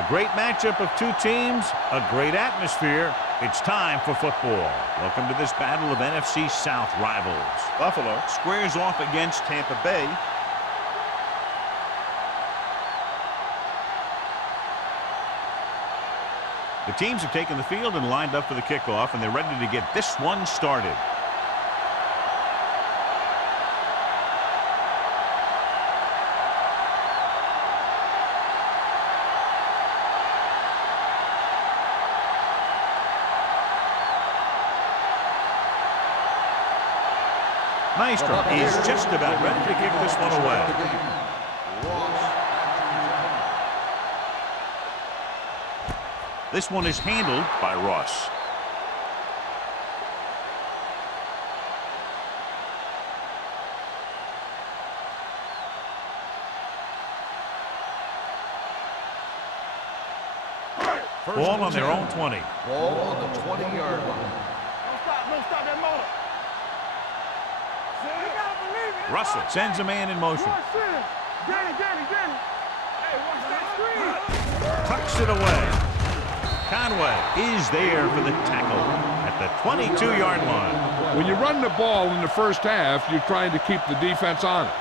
A great matchup of two teams, a great atmosphere. It's time for football. Welcome to this battle of NFC South rivals. Buffalo squares off against Tampa Bay. The teams have taken the field and lined up for the kickoff, and they're ready to get this one started. Maestro is just about ready to kick this one away. This one is handled by Ross. Ball on their own 20. Ball on the 20-yard line. Don't stop that motor. Russell sends a man in motion. Danny. Hey, watch that screen. Tucks it away. Conway is there for the tackle at the 22-yard line. When you run the ball in the first half, you're trying to keep the defense on it.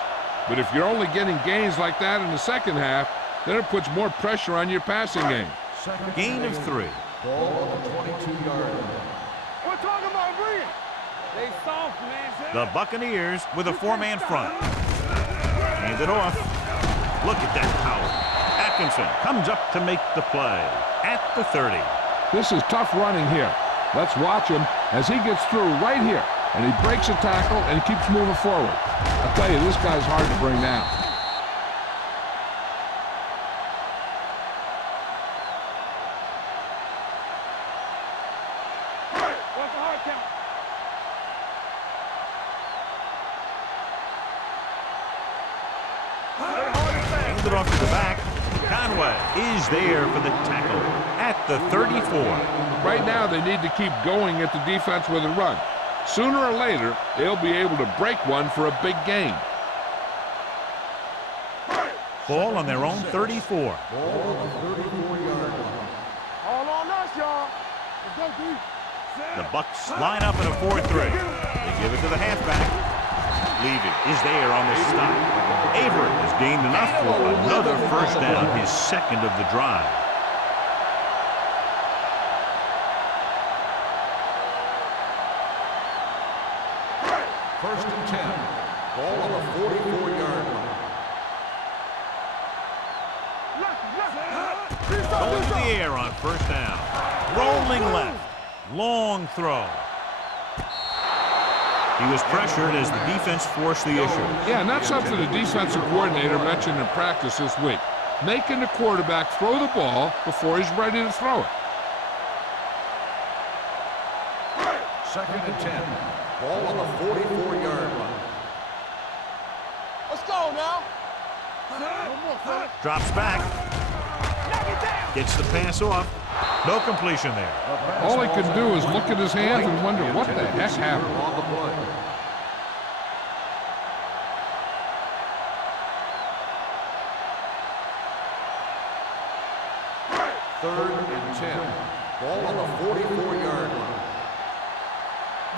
But if you're only getting gains like that in the second half, then it puts more pressure on your passing game. Gain of 3. Ball on the 22-yard line. We're talking about bringing. They soft, man. The Buccaneers with a 4-man front. Hand it off. Look at that power. Atkinson comes up to make the play at the 30. This is tough running here. Let's watch him as he gets through right here. And he breaks a tackle and keeps moving forward. I'll tell you, this guy's hard to bring down. What's the hard count? Hand it off to the back. Conway is there for the tackle at the 34. Right now, they need to keep going at the defense with a run. Sooner or later, they'll be able to break one for a big gain. Ball on their own 34. Ball on the 34-yard line. All on us, y'all. Let's go, D. The Bucs line up in a 4-3. They give it to the halfback. Levy is there on the stop. Avery has gained enough for another first down, his second of the drive. First and 10. Ball on the 44-yard line. Going to the air on first down. Rolling left. Long throw. He was pressured as the defense forced the issue. Yeah, and that's something the defensive coordinator mentioned in practice this week. Making the quarterback throw the ball before he's ready to throw it. Second and 10. Ball on the 44-yard line. Let's go now. Drops back. Gets the pass off. No completion there. All he can do is look at his hands and wonder what the heck happened. On the play. Third and 10. Ball on the 44-yard line.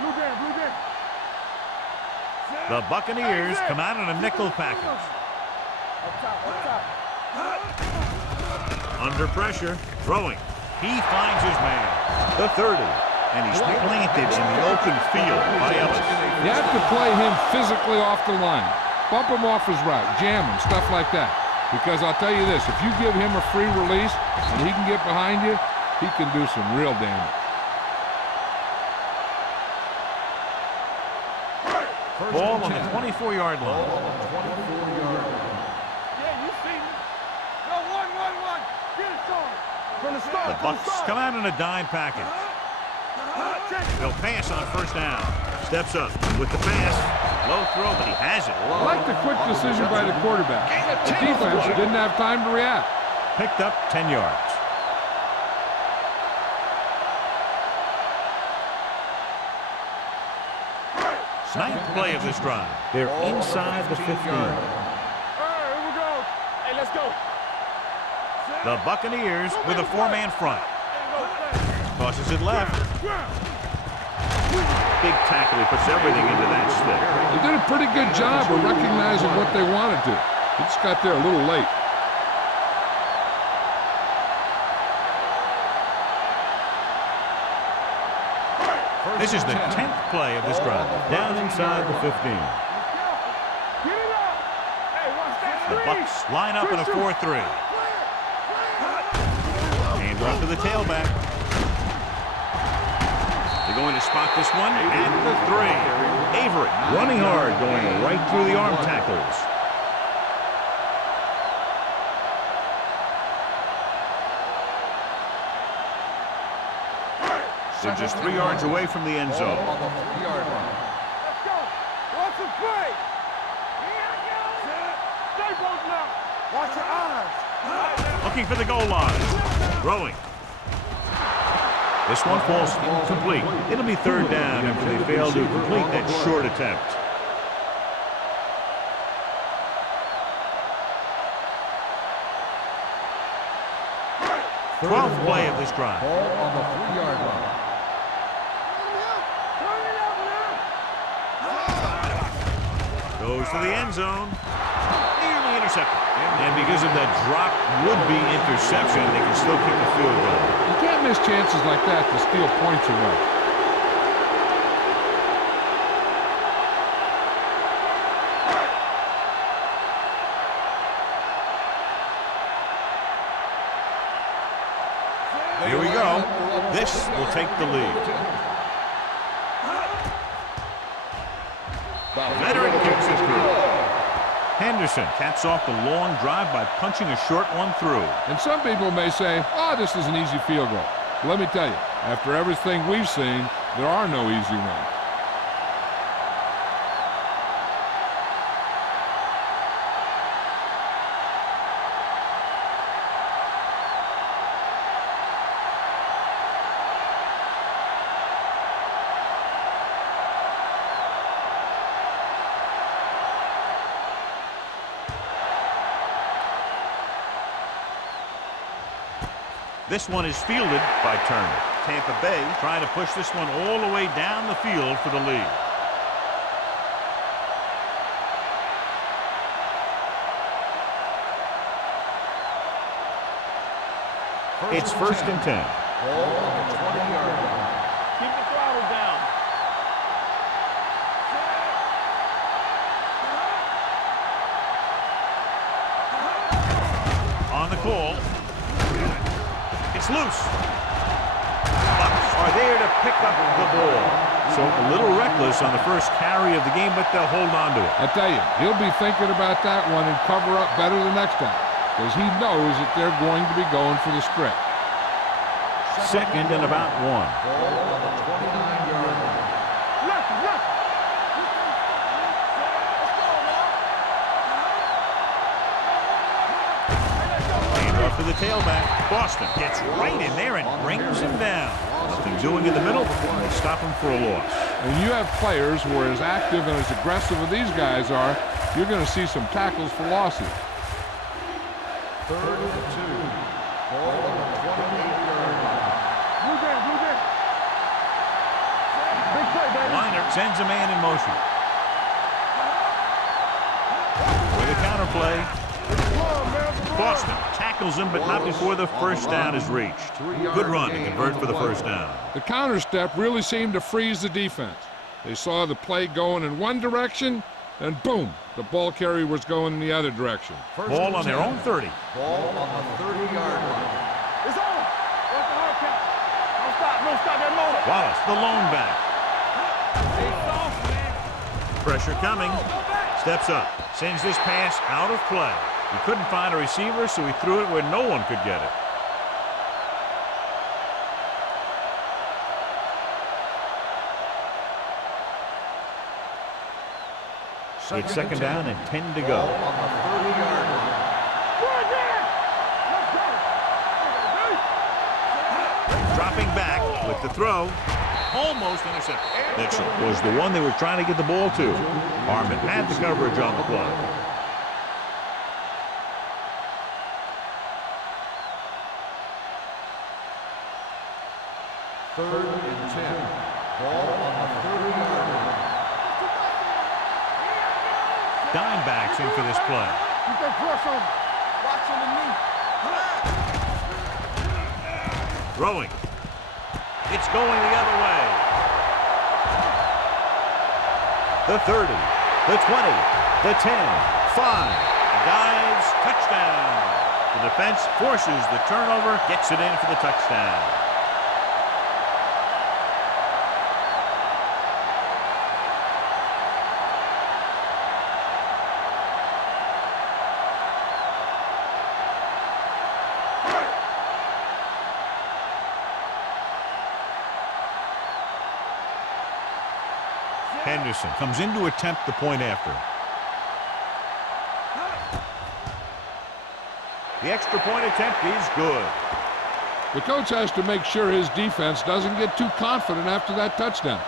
Blue game. The Buccaneers come out in a nickel package. Up top. Under pressure, throwing. He finds his man, the 30, and he's planted in the open field by Ellis. You have to play him physically off the line. Bump him off his route, jam him, stuff like that. Because I'll tell you this, if you give him a free release and he can get behind you, he can do some real damage. Ball on the 24-yard line. Ball on the 24-yard line. Yeah, you see me. Go 1. Get it started. From the start. The Bucs come out in a dime package. They'll pass on first down. Steps up with the pass. Low throw, but he has it. I like the quick decision by the quarterback. The defense didn't have time to react. Picked up 10 yards. Ninth play of this drive. They're inside the 15. All right, here we go. Hey, let's go. The Buccaneers with a four-man front. Tosses it left. Big tackle. He puts everything into that stick. They did a pretty good job of recognizing what they wanted to. He just got there a little late. This is the 10th play of this drive. Down inside the 15. The Bucs line up in a 4-3. Hand off to the tailback. They're going to spot this one at the 3. Avery running hard, going right through the arm tackles. They're just 3 yards away from the end zone. On the 3-yard line. Let's go. Watch the play. Stay both now. Watch your eyes. Looking for the goal line. Throwing. This one falls incomplete. It'll be 3rd down after they fail to complete that short attempt. Twelfth play of this drive. Ball on the 3-yard line. Goes to the end zone. Nearly intercepted. And because of that drop would-be interception, they can still kick a field goal. You can't miss chances like that to steal points away. Here we go. This will take the lead. Veteran kicks it through. Henderson caps off the long drive by punching a short one through. And some people may say, oh, this is an easy field goal. But let me tell you, after everything we've seen, there are no easy ones. This one is fielded by Turner. Tampa Bay trying to push this one all the way down the field for the lead. It's 1st and 10. Ball on the 20-yard line. Keep the throttle down. On the call. It's loose. Bucs are there to pick up the ball. So a little reckless on the first carry of the game, but they'll hold on to it. I tell you, he'll be thinking about that one and cover up better the next time, because he knows that they're going to be going for the stretch. 2nd and about 1. Ball on the 29-yard line. Left. Hand off to the tailback. Boston gets right in there and brings him down. Nothing doing in the middle. They stop him for a loss. When you have players who are as active and as aggressive as these guys are, you're going to see some tackles for losses. 3rd and 2. Ball on the 28-yard line. Blue game. Big play, baby. Liner sends a man in motion. With a counterplay. Boston tackles him, but not before the first down is reached. Good run to convert for the first down. The counter step really seemed to freeze the defense. They saw the play going in one direction, and boom, the ball carrier was going in the other direction. Ball on their own 30. Ball on the 30-yard line. It's over. What's the hard count? Don't stop that motor. Wallace, the lone back. Hey, soft, man. Pressure coming. Steps up. Sends this pass out of play. He couldn't find a receiver, so he threw it where no one could get it. It's 2nd down and 10 to go. Ball on the 30-yard line. Dropping back with the throw. Almost intercepted. Mitchell was the one they were trying to get the ball to. Harmon had the coverage on the play. 3rd and 10. Ball on the 30-yard line. Dime backs in for this play. Keep that pressure on. Watch on the knee. Throwing. It's going the other way. The 30, the 20, the 10, 5. Dives, touchdown. The defense forces the turnover, gets it in for the touchdown. Henderson comes in to attempt the point after. The extra point attempt is good. The coach has to make sure his defense doesn't get too confident after that touchdown.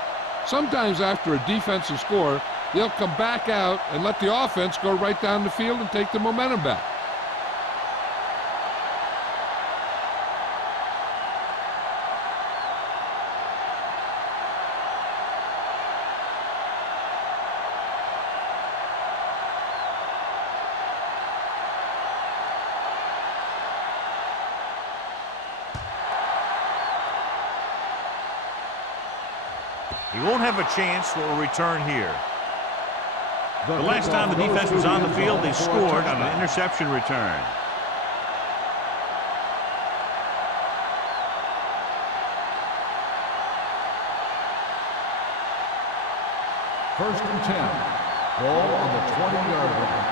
Sometimes after a defensive score, they'll come back out and let the offense go right down the field and take the momentum back. He won't have a chance for a return here. The last time the defense was on the field, they scored on an interception return. First and 10. Ball on the 20-yard line.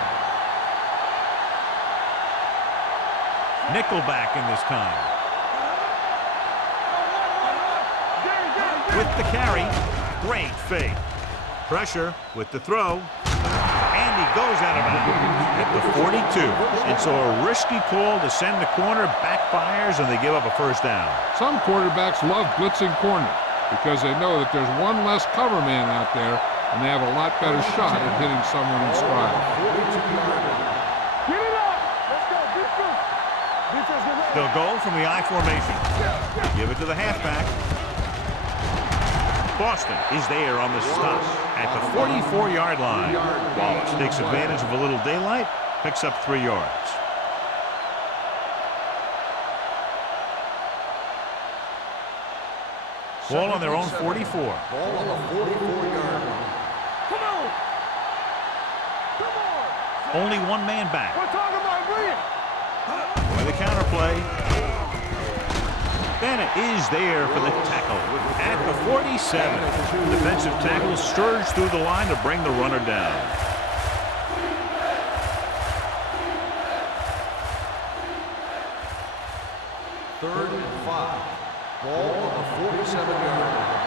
Nickelback in this time. With the carry, great fake. Pressure with the throw, and he goes out of bounds at the 42. And so a risky call to send the corner, backfires, and they give up a first down. Some quarterbacks love blitzing corners because they know that there's one less cover man out there, and they have a lot better shot at hitting someone in stride. Get it up. Let's go. Defense. Defense, get ready. They'll go from the I formation. Give it to the halfback. Boston is there on the stop at the 44-yard line. Wallace takes advantage of a little daylight, picks up 3 yards. Ball on their own 44. Ball on the 44-yard line. Come on. Come on. Only one man back. We're talking about win. By the counter play. Bennett is there for the tackle at the 47. The defensive tackle surged through the line to bring the runner down. Third and 5. Ball on the 47-yard line.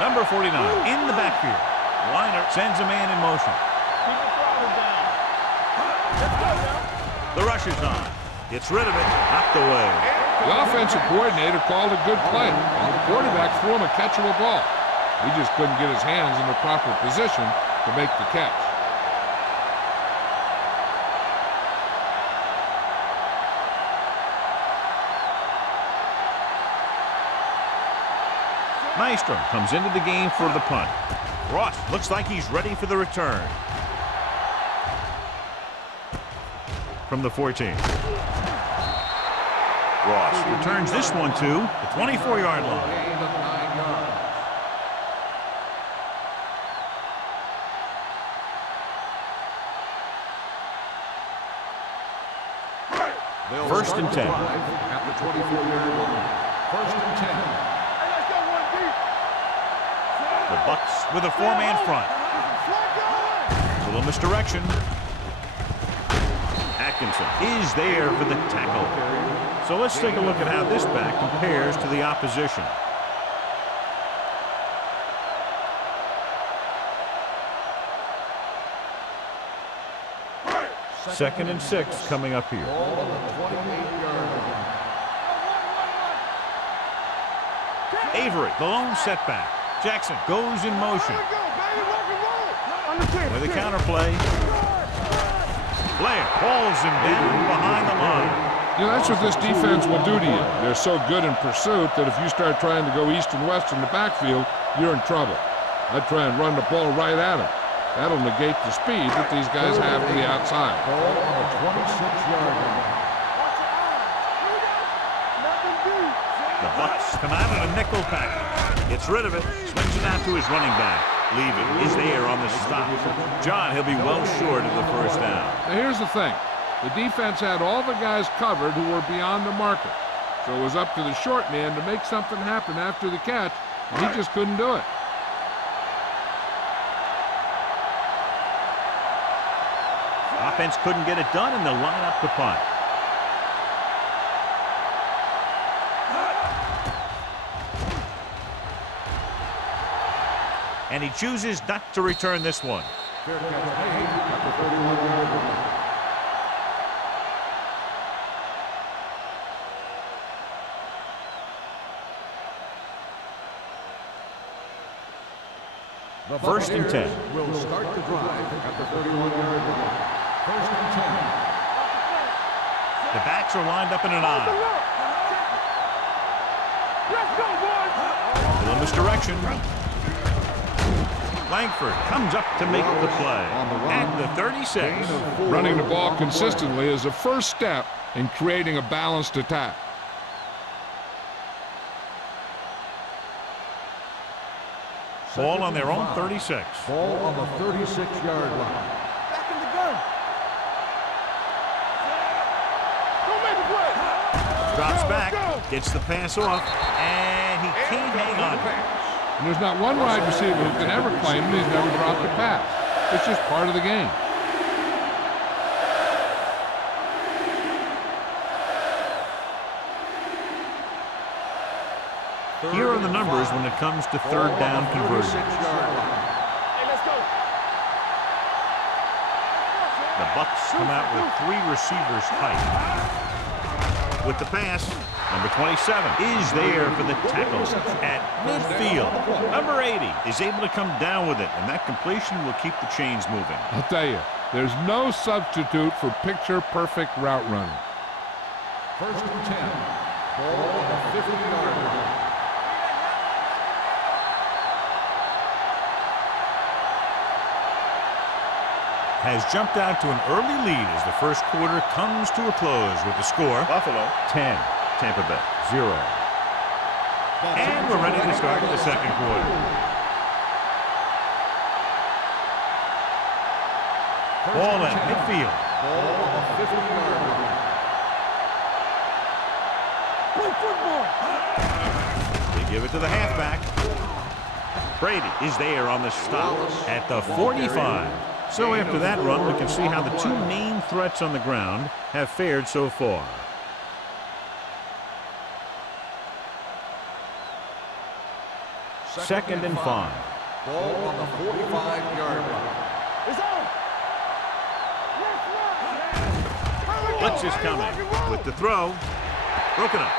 Number 49 in the backfield. Liner sends a man in motion. Keep the throttle down. Let's go now. The rush is on. Gets rid of it, knocked away. The offensive coordinator called a good play, and the quarterback threw him a catchable ball. He just couldn't get his hands in the proper position to make the catch. Nystrom comes into the game for the punt. Ross looks like he's ready for the return. From the 14. Ross returns this one to the 24-yard line. Gain of 9 yards. They'll First start and the 10. drive at the 24-yard line. First and 10. Hey, let's go one deep. The Bucks with a 4-man front. A little misdirection. Atkinson is there for the tackle. So let's take a look at how this back compares to the opposition. Second and 6 coming up here. Ball on the 28-yard line. Avery, the lone setback. Jackson goes in motion. There we go, baby. Rock and roll. Understand. With a counter play. Blair hauls him down behind the line. You know, that's what this defense will do to you. They're so good in pursuit that if you start trying to go east and west in the backfield, you're in trouble. I'd try and run the ball right at them. That'll negate the speed that these guys have to the outside. Ball on the 26-yard line. The Bucks come out in a nickel package. Gets rid of it. Swings it out to his running back. Leaving is there on the stop. John, he'll be well short of the first down. Now here's the thing. The defense had all the guys covered who were beyond the marker. So it was up to the short man to make something happen after the catch, and he just couldn't do it. Offense couldn't get it done, and they'll line up to punt. And he chooses not to return this one. Fair catch made at the 31-yard line. The First and 10. Will start the drive at the 31-yard line. First and 10. The backs are lined up in an I. Little misdirection. Langford comes up to make the play at the 36. Running the ball consistently is the first step in creating a balanced attack. Ball on their own 36. Ball on the 36-yard line. Back in the gun. Don't make a play. Drops Let's back, go. gets the pass off, and he can't hang on. And there's not one wide receiver who can ever claim that he's never dropped a pass. It's just part of the game. Here are the numbers when it comes to third down conversions. Hey, let's go. The Bucks come out with 3 receivers tight. With the pass, number 27 is there for the tackle at midfield. Number 80 is able to come down with it, and that completion will keep the chains moving. I'll tell you, there's no substitute for picture-perfect route running. First and 10. Ball on the 50-yard line. Has jumped out to an early lead as the first quarter comes to a close with the score. Buffalo 10, Tampa Bay 0. And we're ready to start the second quarter. Ball at midfield. Ball on the 50-yard line. Play football. They give it to the halfback. Brady is there on the stop at the 45. So after that run, we can see how the 2 main threats on the ground have fared so far. Second and 5. Ball on the 45-yard line. It's on. Blitz is coming with the throw. Broken up.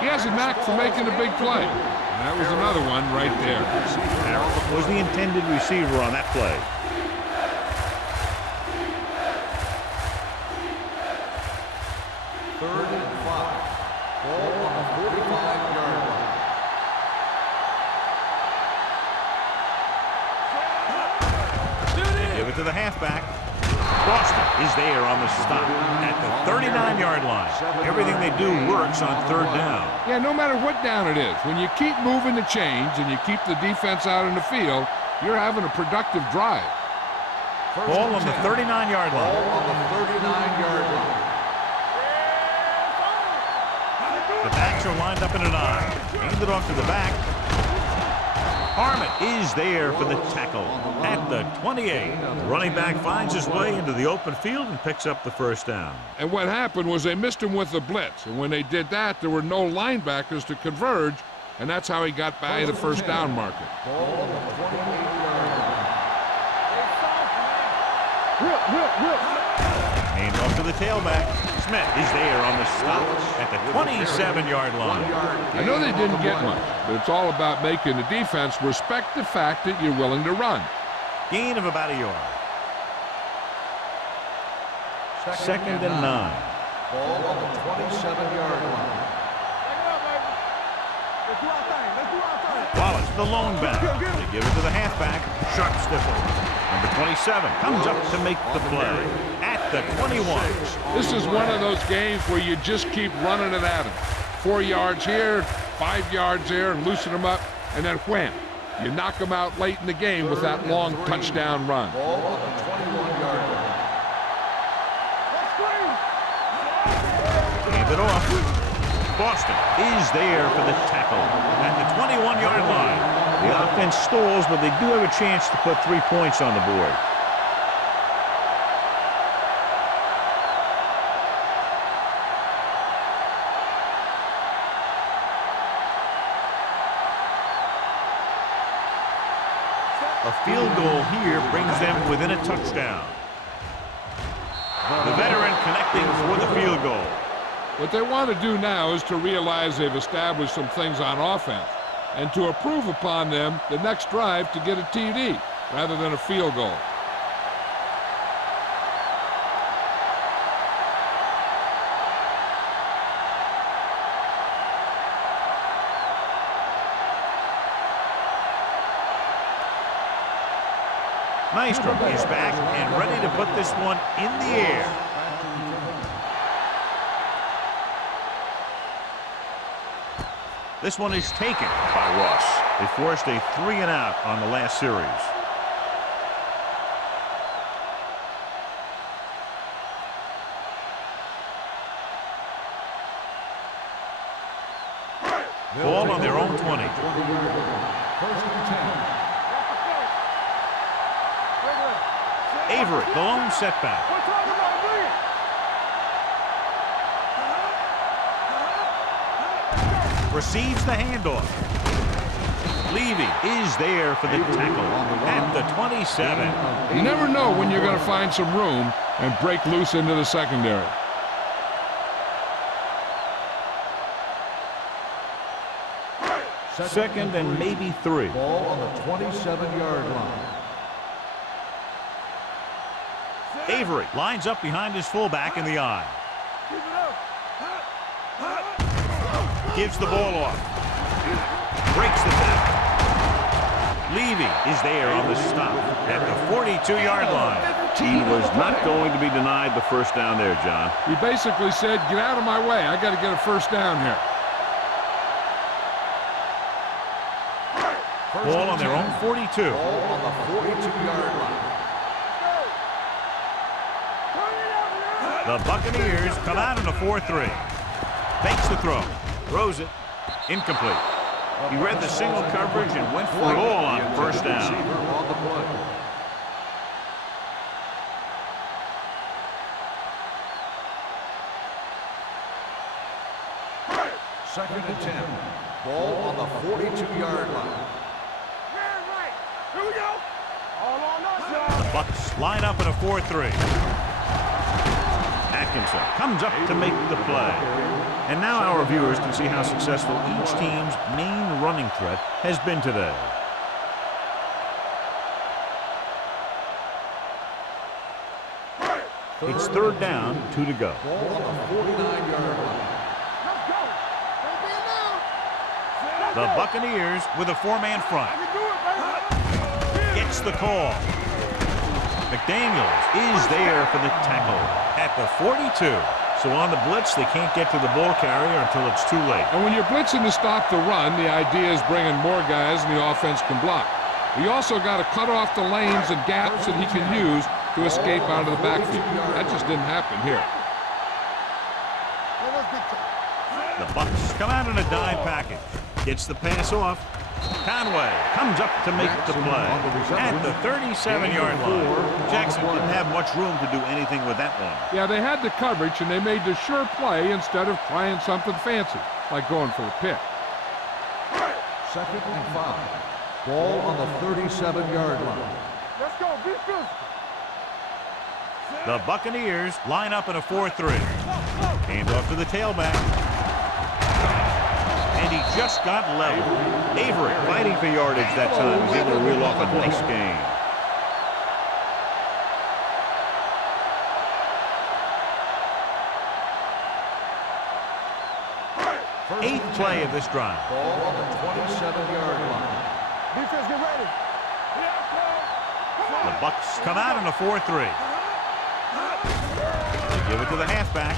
He has a knack for making a big play. And that was another one right there. Harrell was the intended receiver on that play. Third and 5. Ball on the 45-yard line. Give it to the halfback. Boston is there on the stop at the 39-yard line. Everything they do works on third down. Yeah, no matter what down it is, when you keep moving the chains and you keep the defense out in the field, you're having a productive drive. Ball on the 39-yard Ball line. on the 39-yard line. The backs are lined up in an I. Hand it off to the back. Harmon is there for the tackle at the 28. The running back finds his way into the open field and picks up the first down. And what happened was they missed him with the blitz. And when they did that, there were no linebackers to converge, and that's how he got by the first down marker. Ball on the 28-yard line. Hand off to the tailback. Smith is there on the stop at the 27-yard line. I know they didn't get much, but it's all about making the defense respect the fact that you're willing to run. Gain of about a yard. Second and 9. Ball on the 27-yard line. Wallace, the lone back. They give it to the halfback. Sharp stifle. Number 27 comes up to make the play at the 21. This is one of those games where you just keep running it at them. 4 yards here, 5 yards there, and loosen them up, and then wham. You knock them out late in the game with that long touchdown run. Ball on the 21-yard line. Hand it off. Boston is there for the tackle at the 21-yard line. The offense stalls, but they do have a chance to put 3 points on the board. A field goal here brings them within a touchdown. The veteran connecting for the field goal. What they want to do now is to realize they've established some things on offense and to improve upon them the next drive to get a TD rather than a field goal. Nystrom is back and ready to put this one in the air. This one is taken by Ross. They forced a 3-and-out on the last series. Ball on their own 20. First and 10. Avery, the lone setback. Receives the handoff. Levy is there for the tackle at the 27. You never know when you're going to find some room and break loose into the secondary. Second and maybe 3. Ball on the 27-yard line. Avery lines up behind his fullback in the eye. Gives the ball off. Breaks the tackle. Levy is there on the stop at the 42-yard line. He was not going to be denied the first down there, John. He basically said, get out of my way. I got to get a first down here. Ball on their own 42. Ball on the 42-yard line. The Buccaneers come out in a 4-3. Fakes the throw. Throws it. Incomplete. He read the single coverage and went for it all on first down. On the play. Second and 10. Ball on the 42-yard line. Here we go. All on us, y'all. The Bucs line up in a 4-3. Atkinson comes up to make the play. And now our viewers can see how successful each team's main running threat has been today. It's third down, 2 to go. Ball on the 49-yard line. The Buccaneers with a 4-man front. Gets the call. McDaniels is there for the tackle at the 42. So on the blitz, they can't get to the ball carrier until it's too late. And when you're blitzing to stop the run, the idea is bringing more guys and the offense can block. You also got to cut off the lanes and gaps that he can use to escape out of the backfield. That just didn't happen here. The Bucs come out in a dime package. Gets the pass off. Conway comes up to make the play at the 37-yard line. Jackson didn't have much room to do anything with that one. Yeah, they had the coverage, and they made the sure play instead of trying something fancy, like going for the pick. Second and 5. Ball on the 37-yard line. Let's go. Be physical. The Buccaneers line up in a 4-3. Hand off to the tailback. And he just got leveled. Avery, fighting for yardage that time, was able to reel off a nice gain. play of this drive. Ball on the 27-yard line. Defense, get ready. The Bucks come out in a 4-3. They give it to the halfback.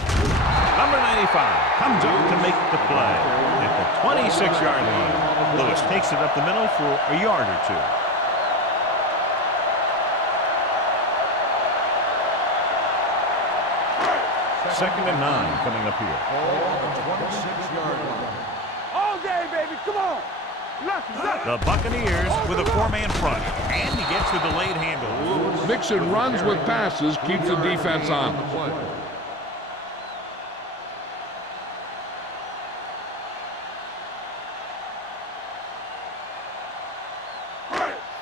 Number 95 comes up to make the play at the 26-yard line. Lewis takes it up the middle for a yard or two. Second and 9 coming up here. Ball on the 26-yard line. All day, baby. Come on. The Buccaneers with a 4-man front, and he gets the delayed handle. Mixing runs with passes keeps the defense on.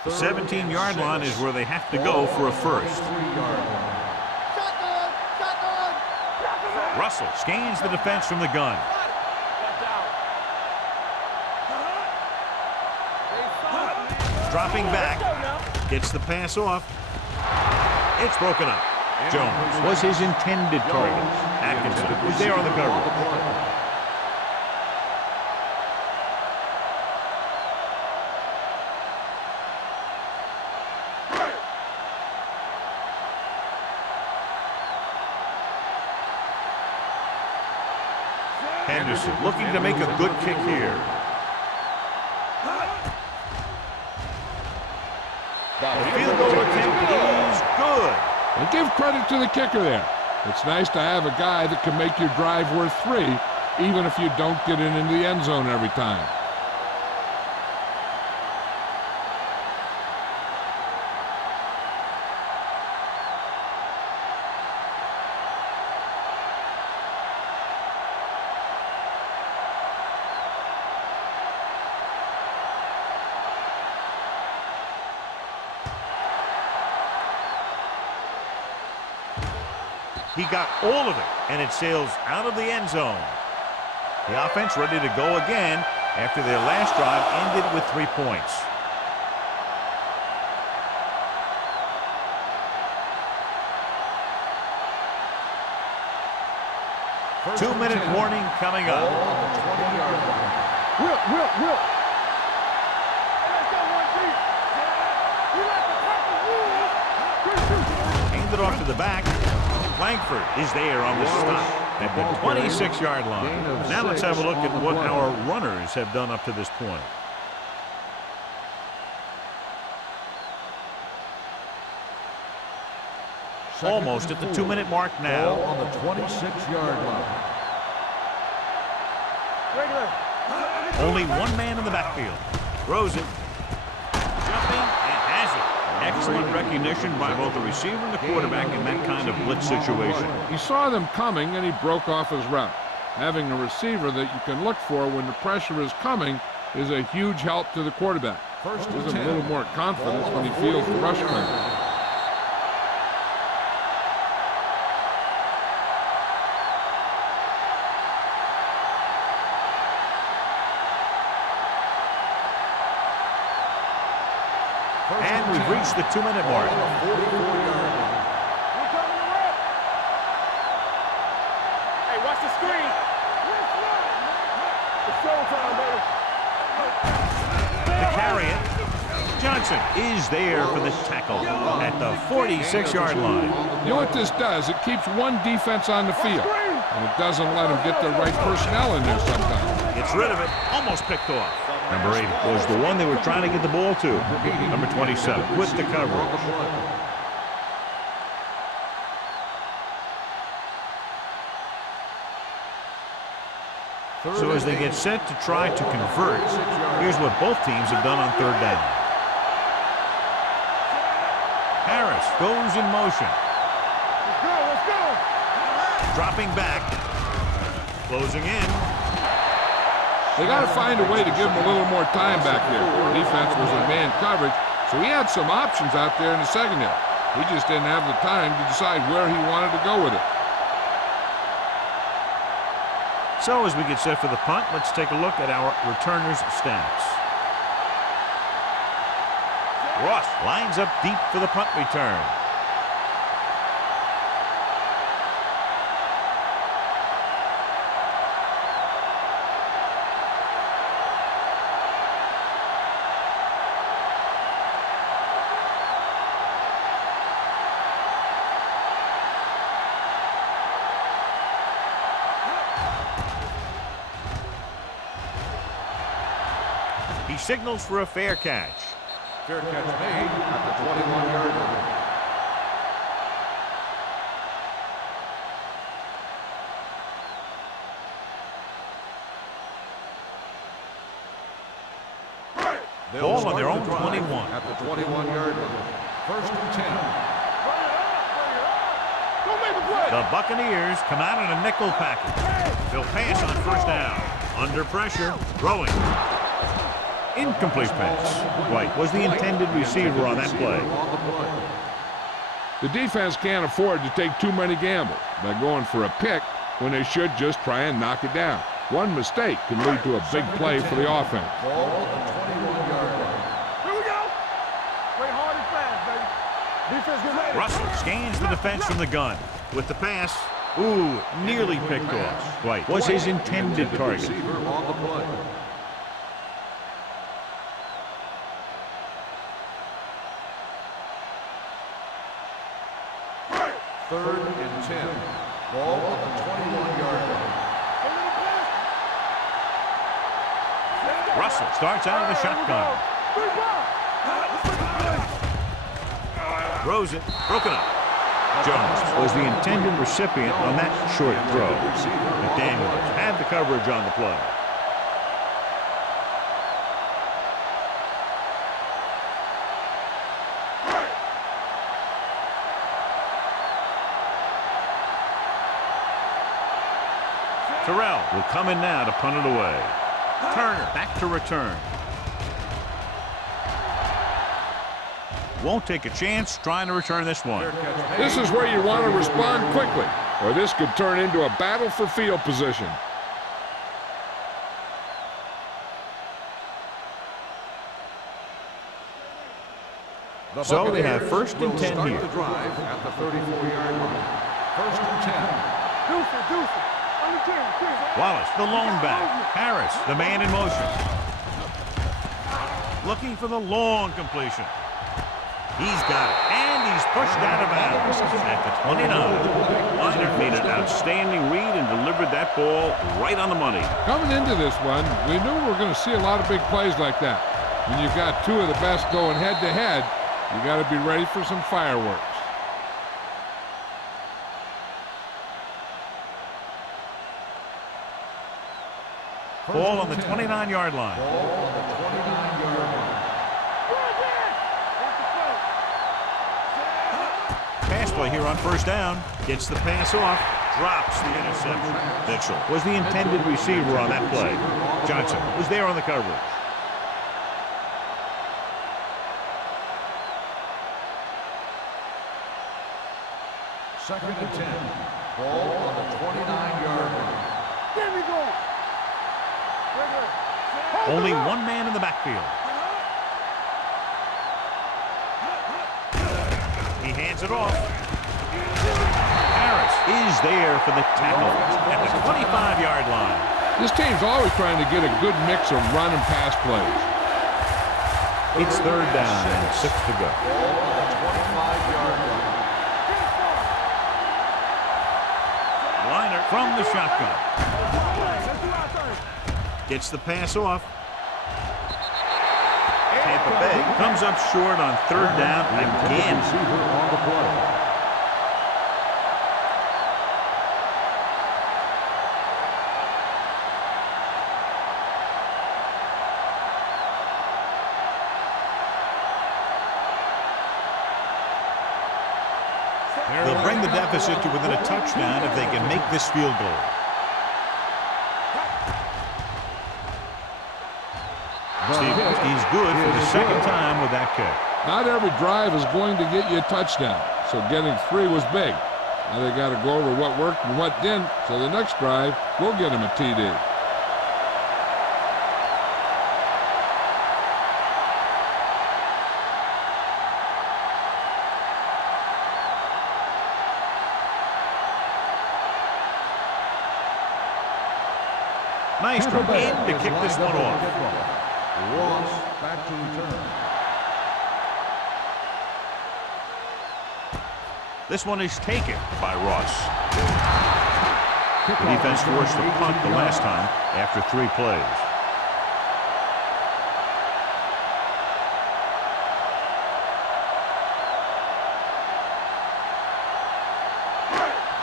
17-yard line is where they have to go for a first. Russell scans the defense from the gun. Dropping back, gets the pass off. It's broken up. Jones was his intended target. Atkinson was there on the coverage. Henderson looking to make a good kick here. The field goal attempt is good. And give credit to the kicker there. It's nice to have a guy that can make your drive worth 3, even if you don't get it into the end zone every time. He got all of it, and it sails out of the end zone. The offense ready to go again after their last drive ended with 3 points. Two-minute warning coming up. Will. Hand it off to the back. Langford is there on the stop at the 26-yard line. Now let's have a look at what our runners have done up to this point. Almost at the 2-minute mark now. Ball on the 26-yard line. Only one man in the backfield. Throws it. Jumping and has it. Excellent recognition by both the receiver and the quarterback in that kind of blitz situation. He saw them coming and he broke off his route. Having a receiver that you can look for when the pressure is coming is a huge help to the quarterback. Gives him a little more confidence when he feels the rush coming. And we've reached the 2-minute mark. Hey, watch the screen. It's showtime, baby. To carry it, Johnson is there for the tackle at the 46-yard line. You know what this does? It keeps one defense on the field, and it doesn't let them get the right personnel in there sometimes. Gets rid of it, almost picked off. Number 8 was the one they were trying to get the ball to. Number 27 with the coverage. So as they get set to try to convert, here's what both teams have done on 3rd down. Harris goes in motion. Let's go. Dropping back. Closing in. They got to find a way to give him a little more time back there. The defense was in man coverage, so he had some options out there in the second half. He just didn't have the time to decide where he wanted to go with it. So as we get set for the punt, let's take a look at our returners' stats. Ross lines up deep for the punt return. signals for a fair catch. Fair catch made at the 21-yard line. Ball on their own 21. At the 21-yard line. First and 10. The Buccaneers come out in a nickel package. They'll pass on first down. Under pressure, throwing. Incomplete pass. White was the intended receiver on that play. The defense can't afford to take too many gambles by going for a pick when they should just try and knock it down. One mistake can lead to a big play for the offense. Ball on the 21-yard line. Here we go. Play hard and fast, baby. Defense get ready. Russell scans the defense from the gun. With the pass, ooh, nearly picked off. White was his intended target. Receiver on the play. Third and 10. Ball on the 21-yard line. Russell starts out of the shotgun. Throws it, broken up. Jones was the intended recipient on that short throw. McDaniels had the coverage on the play. Terrell will come in now to punt it away. Turner back to return. Won't take a chance trying to return this one. This is where you want to respond quickly, or this could turn into a battle for field position. So they have first and 10 Start here. the drive at the 34-yard line. First and 10. Wallace, the lone back. Harris, the man in motion. Looking for the long completion. He's got it, and he's pushed out of bounds at the 29. Liner made an outstanding read and delivered that ball right on the money. Coming into this one, we knew we were going to see a lot of big plays like that. When you've got two of the best going head-to-head, you got to be ready for some fireworks. Ball on the 29-yard line. Ball on the 29-yard line. Pass play here on first down. Gets the pass off. Drops the interception. Mitchell was the intended receiver on that play. Johnson was there on the coverage. Second and 10. Ball on the 29-yard line. There we go. Only one man in the backfield. He hands it off. Harris is there for the tackle at the 25-yard line. This team's always trying to get a good mix of run and pass plays. It's third down and 6 to go. Ball on the 25-yard line. Liner from the shotgun. Gets the pass off. Tampa Bay comes up short on third down again. Receiver on the play. They'll bring the deficit to within a touchdown if they can make this field goal. Stevens, he's good for the second time with that kick. Not every drive is going to get you a touchdown, so getting 3 was big. Now they got to go over what worked and what didn't, so the next drive will get him a TD. Maestro in to kick this one off. Ross back to return. This one is taken by Ross. The defense forced the punt the last time after 3 plays.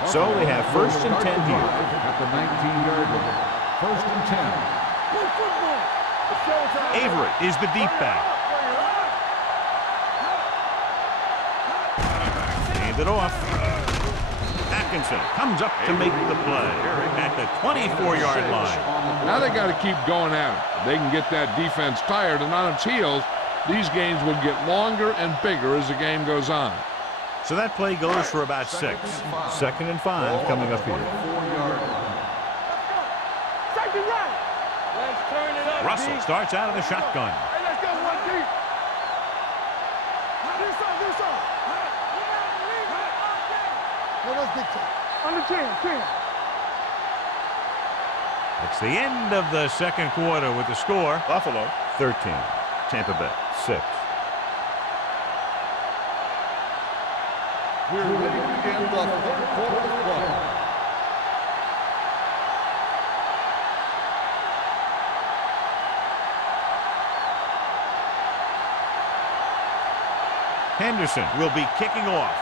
So they have first and 10 here. At the 19-yard line. First and 10. Good football. It's showtime. Averett is the deep back. Hand it off. Atkinson comes up to make the play at the 24-yard line. Now they got to keep going at it. If they can get that defense tired and on its heels, these games will get longer and bigger as the game goes on. So that play goes for about 6. Second and 5 coming up here. 4-yard line. Safety right. Let's turn it up. Russell D. starts out of the shotgun. Hey, let's go one deep. Do some. No, that's big time. Under 10. It's the end of the second quarter with the score. Buffalo 13, Tampa Bay 6. We're ready to begin the third quarter of play. Henderson will be kicking off.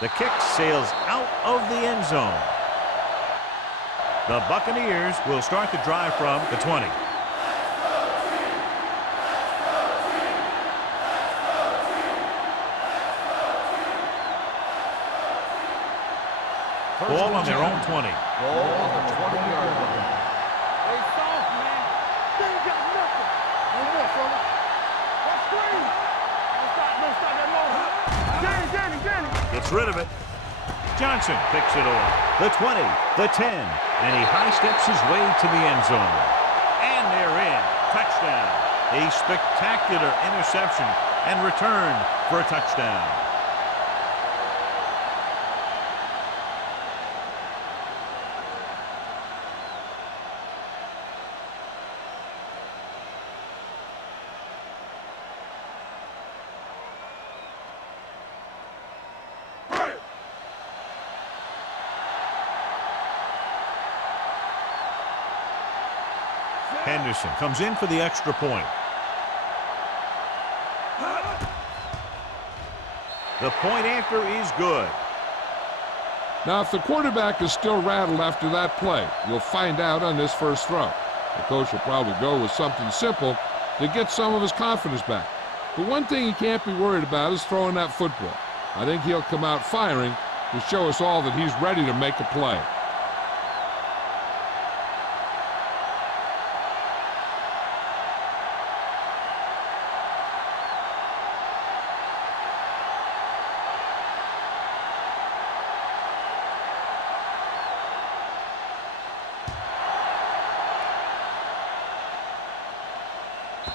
The kick sails out of the end zone. The Buccaneers will start the drive from the 20. Ball on their own 20. Ball on the 20-yard line. They soft, man. They ain't got nothing. No more, fella. Let's scream. Don't stop that motor. Danny. Gets rid of it. Johnson picks it off. The 20, the 10, and he high steps his way to the end zone. And they're in. Touchdown. A spectacular interception and return for a touchdown. Henderson comes in for the extra point. The point after is good. Now, if the quarterback is still rattled after that play, you'll find out on this first throw. The coach will probably go with something simple to get some of his confidence back. But one thing he can't be worried about is throwing that football. I think he'll come out firing to show us all that he's ready to make a play.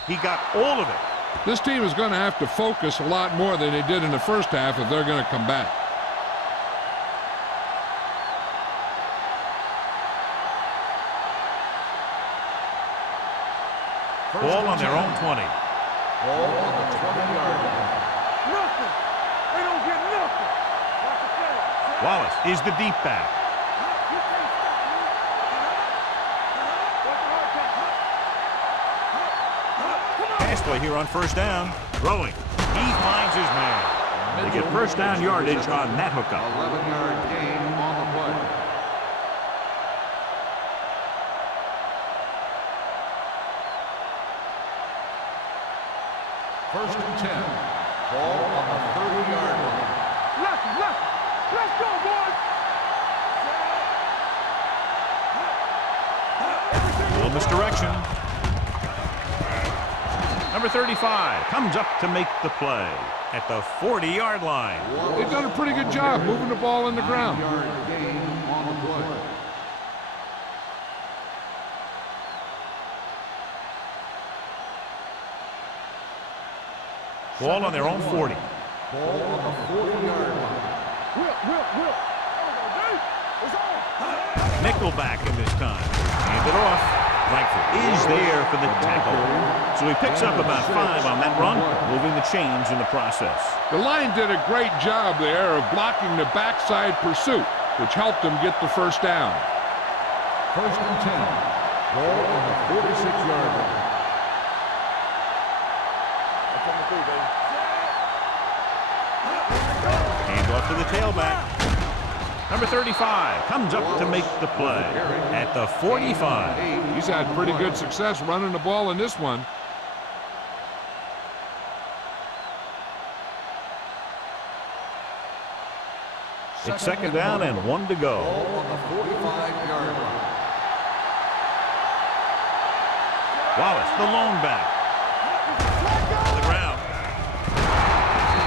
He got all of it. This team is going to have to focus a lot more than they did in the first half if they're going to come back. Ball on their own 20. Ball on the 20-yard line. Nothing. They don't get nothing. Watch the play. Wallace is the deep back. You can't stop me. Watch the hard pass. Pass play here on first down. Throwing. He finds his man. They get first down yardage on that hookup. 11-yard gain on the play. First and 10. Ball on the 30-yard line. Let's go, boys. Little misdirection. Number 35 comes up to make the play at the 40-yard line. They've done a pretty good job moving the ball in the ground. 9-yard gain on the play. Ball on their own 40. Ball on the 40-yard line. Will. It's on. Nickelback in this time. Hand it off. Langford is there for the tackle. So he picks up about 5 on that run, moving the chains in the process. The line did a great job there of blocking the backside pursuit, which helped them get the first down. First and 10. Ball on the 46-yard line. Hand off to the tailback. Number 35 comes up to make the play at the 45. He's had pretty good success running the ball in this one. It's second down and 1 to go. Ball on the 45-yard line. Wallace, the lone back. On the ground.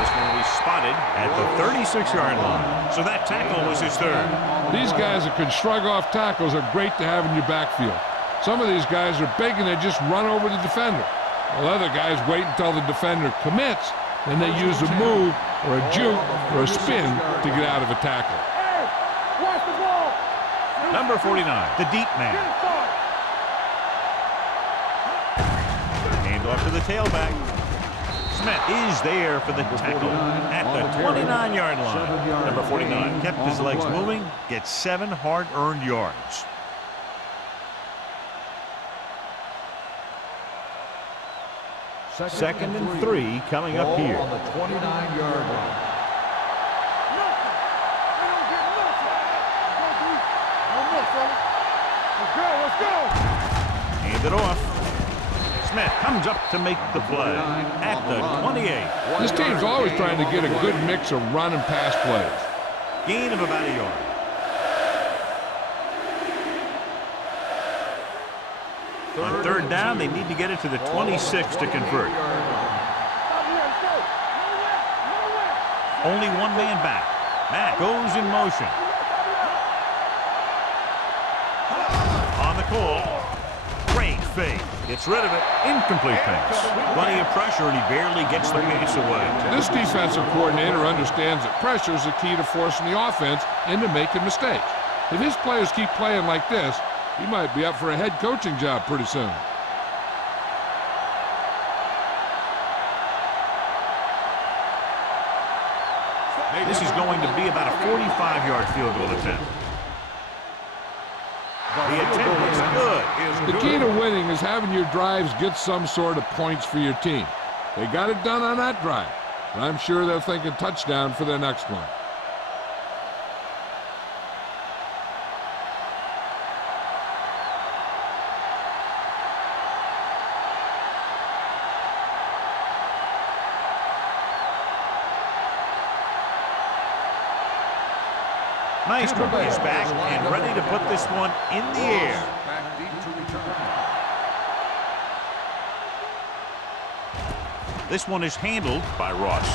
This one will be spotted at the 36-yard line. So that tackle was his third. These guys that can shrug off tackles are great to have in your backfield. Some of these guys are big and they just run over the defender. While other guys wait until the defender commits, and they use a move or a juke or a spin to get out of a tackle. Hey, watch the ball. Number 49, the deep man. Hand off to the tailback. Smith is there for the tackle at the 29-yard line. Number 49 kept his legs moving, gets 7 hard-earned yards. Second and 3 coming up here. On the 29-yard line. Let's go. Hand it off. Smith comes up to make the play at the 28. This team's always trying to get a good mix of run and pass plays. Gain of about a yard. On third down, they need to get it to the 26 to convert. Only one man back. Matt goes in motion. On the call. Great fake. Gets rid of it. Incomplete pass. Plenty of pressure, and he barely gets the pass away. This defensive coordinator understands that pressure is the key to forcing the offense into making mistakes. If his players keep playing like this, he might be up for a head coaching job pretty soon. This is going to be about a 45-yard field goal attempt. The attempt is good. The key to winning is having your drives get some sort of points for your team. They got it done on that drive, and I'm sure they're thinking touchdown for their next one. Maestro is back and ready to put this one in the air. Back deep to return. This one is handled by Ross.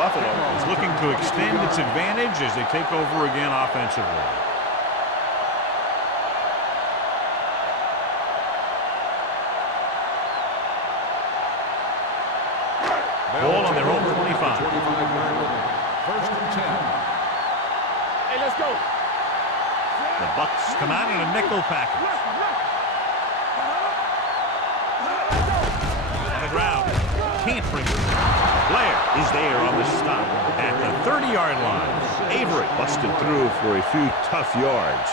Buffalo is looking to extend its advantage as they take over again offensively. Ball on their own 25. 25-yard line. First and 10. Hey, let's go. The Bucks come out in a nickel package. On the ground. Can't bring it. Blair is there on the stop at the 30-yard line. Avery busted through for a few tough yards.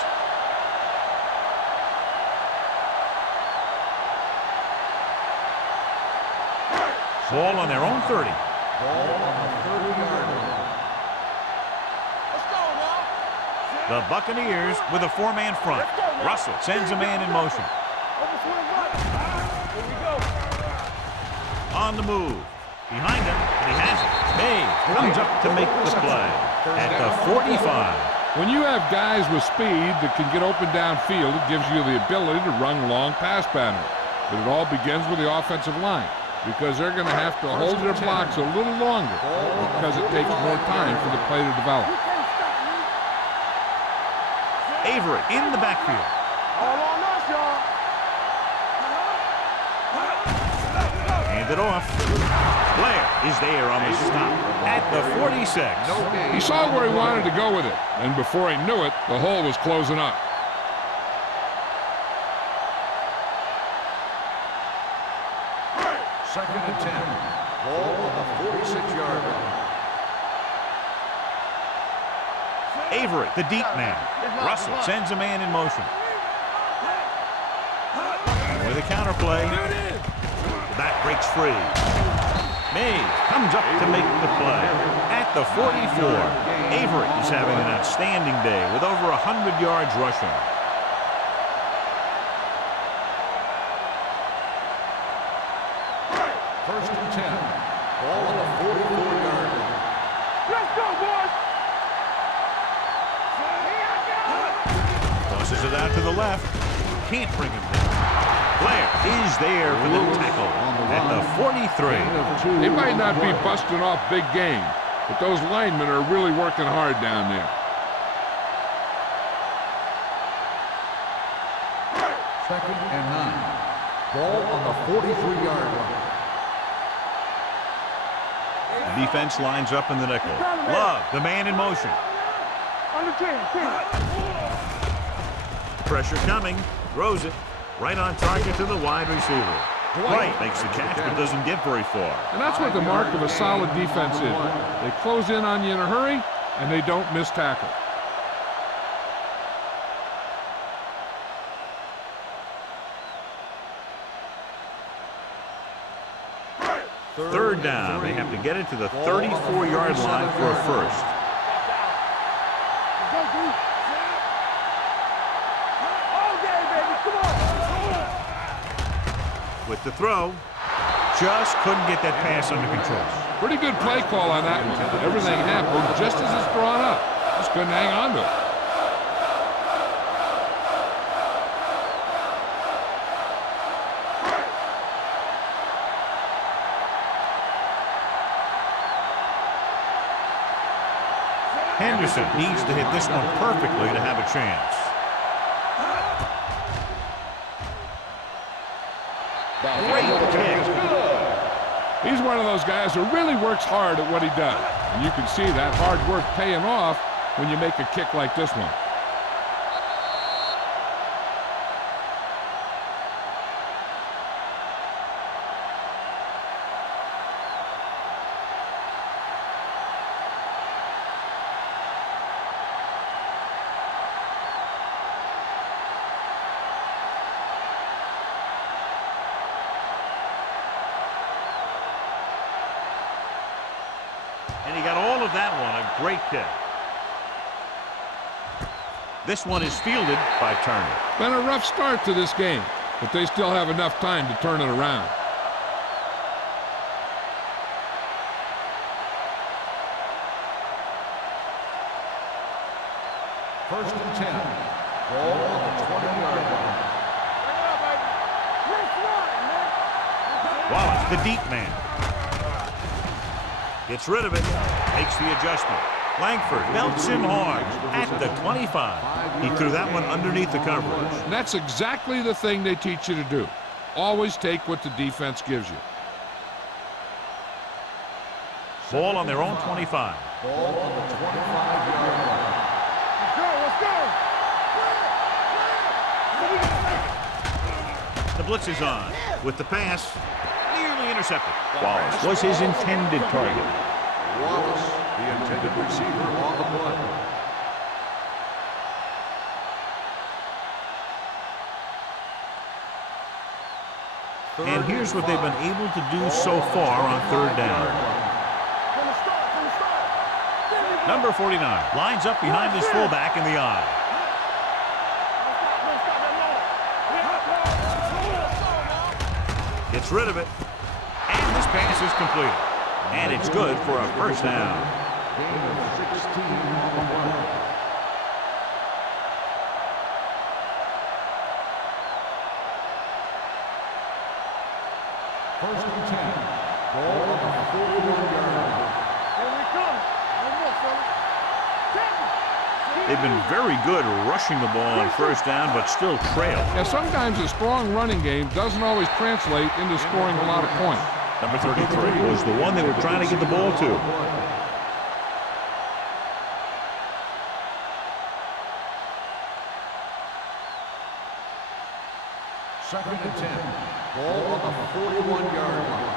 Ball on their own 30. Ball on the 30-yard line. The Buccaneers with a 4-man front. Russell sends a man in motion. On the move. Behind him, and he has it. May comes up to make the play at the 45. When you have guys with speed that can get open downfield, it gives you the ability to run long pass patterns. But it all begins with the offensive line, because they're going to have to hold their blocks a little longer because it takes more time for the play to develop. Avery in the backfield. All on us, y'all. Hand it off. Blair is there on the stop at the 46. He saw where he wanted to go with it, and before he knew it, the hole was closing up. Second and 10. Ball on the 46-yard line. Avery, the deep man. Russell sends a man in motion. With a counter play. back breaks free. Mays comes up to make the play. At the 44, Avery is having an outstanding day with over 100 yards rushing. First and 10. Ball on the 44-yard line. Let's go, boys! Tosses it out to the left. Can't bring him down. Blair is there for the tackle at the 43. They might not be busting off big game, but those linemen are really working hard down there. Second and 9. Ball on the 43-yard line. The defense lines up in the nickel. Love, the man in motion. Under 10. Pressure coming. Throws it. Right on target to the wide receiver. White makes the catch but doesn't get very far. And that's what the mark of a solid defense is. They close in on you in a hurry, and they don't miss tackle. Third down. They have to get it to the 34-yard line for a first. With the throw, just couldn't get that pass under control. Pretty good play call on that one. Everything happened just as it's brought up. Just couldn't hang on to it. Henderson needs to hit this one perfectly to have a chance. Great kick. He's one of those guys who really works hard at what he does. And you can see that hard work paying off when you make a kick like this one. And he got all of that one, a great kick. This one is fielded by Turner. Been a rough start to this game, but they still have enough time to turn it around. First and 10. Ball on the 20-yard line. Wallace, the deep man. Gets rid of it, makes the adjustment. Langford belts him hard at the 25. He threw that one underneath the coverage. And that's exactly the thing they teach you to do. Always take what the defense gives you. Ball on their own 25. Ball on the 25-yard line. Let's go. The blitz is on. With the pass, nearly intercepted. Wallace was his intended target. Wallace, the intended receiver on the play. And here's what they've been able to do so far on third down. Number 49 lines up behind his fullback in the eye. Gets rid of it. And this pass is completed. And it's good for a first down. Gain of 16 on the play. First and 10. Ball on the 41-yard line. Here we come. One more, fellas. They've been very good rushing the ball on first down, but still trail. Yeah, sometimes a strong running game doesn't always translate into scoring a lot of points. Number 33 was the one they were trying to get the ball to. Second and 10. Ball on the 41-yard line.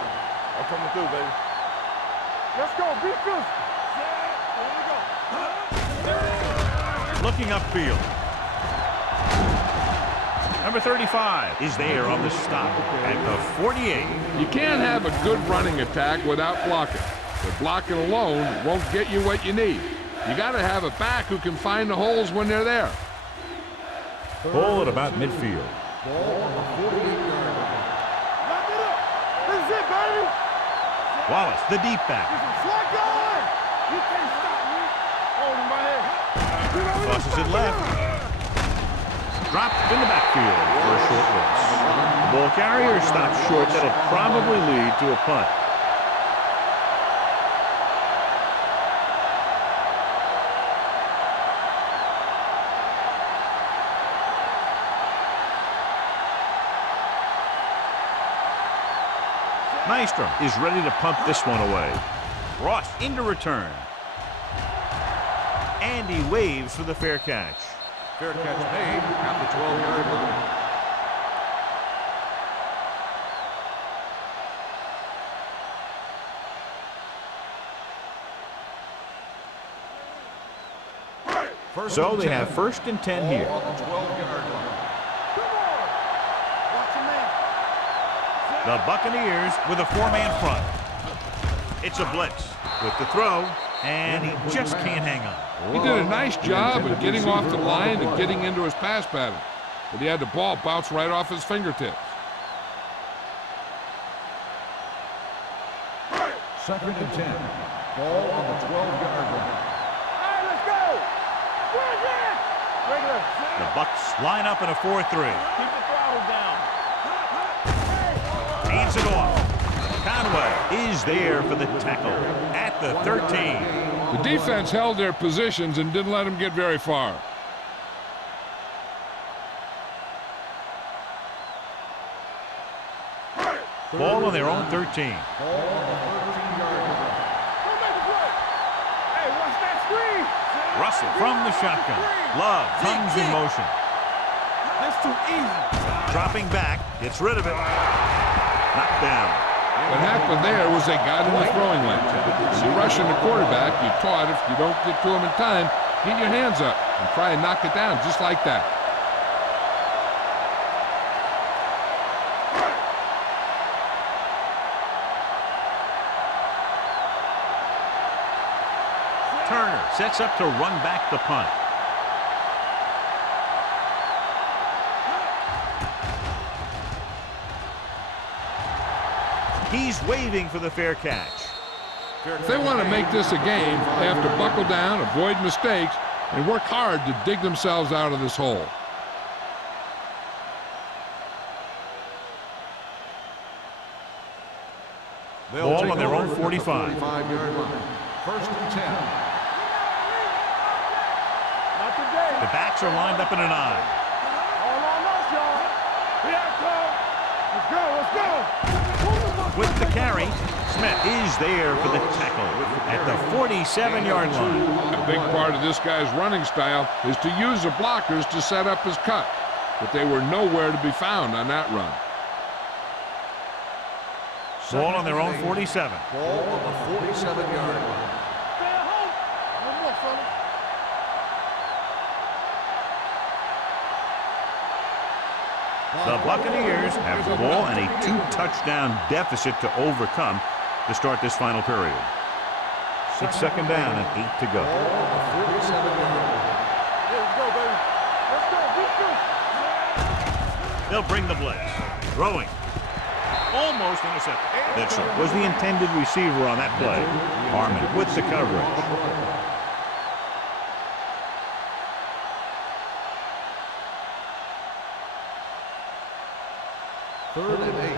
I'm coming through, baby. Let's go. Be good. Here we go. Looking upfield. Number 35 is there on the stop at the 48. You can't have a good running attack without blocking. But blocking alone won't get you what you need. You got to have a back who can find the holes when they're there. Ball at about midfield. Ball on the 48-yard line. Lock it up. This is it, baby. Wallace, the deep back. Slide going. You can't stop me. Holding my head. Tosses it left. Dropped in the backfield for a short loss. The ball carrier stops short. That'll probably lead to a punt. Maestro is ready to punt this one away. Ross into return. And he waves for the fair catch. Fair catch made at the 12-yard line. So they have 1st and 10 here. On the 12-yard line. The Buccaneers with a 4-man front. It's a blitz with the throw, and he just can't hang on. He did a nice job of getting off the line and getting into his pass pattern. But he had the ball bounce right off his fingertips. 2nd and 10. Ball on the 12-yard line. All right, let's go. Regular. The Bucks line up in a 4-3. Keep the throttle down. Hands it off. Conway is there for the tackle at the 13. The defense held their positions and didn't let them get very far. Ball on their own 13. Ball on the 13-yard line. Hey, watch that screen. Russell from the shotgun. Love comes in motion. That's too easy. Dropping back, gets rid of it. Knocked down. What happened there was they got in the throwing lane. You're rushing the quarterback, you're taught if you don't get to him in time, get your hands up and try and knock it down just like that. Turner sets up to run back the punt. He's waving for the fair catch. If they want to make this a game, they have to buckle down, avoid mistakes, and work hard to dig themselves out of this hole. Ball on their own 45. 45-yard line. 1st and 10. Not today. The backs are lined up in a 9. All on us, y'all. Here it comes. Let's go, let's go. With the carry, Smith is there for the tackle at the 47-yard line. A big part of this guy's running style is to use the blockers to set up his cut, but they were nowhere to be found on that run. Ball on their own 47. Ball on the 47-yard line. Stay at home. No more, fella. The Buccaneers have the ball and a 2-touchdown deficit to overcome to start this final period. It's 2nd down and 8 to go. Ball on the 47-yard line. Let's go, baby. Let's go. Beat you. They'll bring the blitz. Throwing. Almost intercepted. Mitchell was the intended receiver on that play. Harmon with the coverage. 3rd and 8.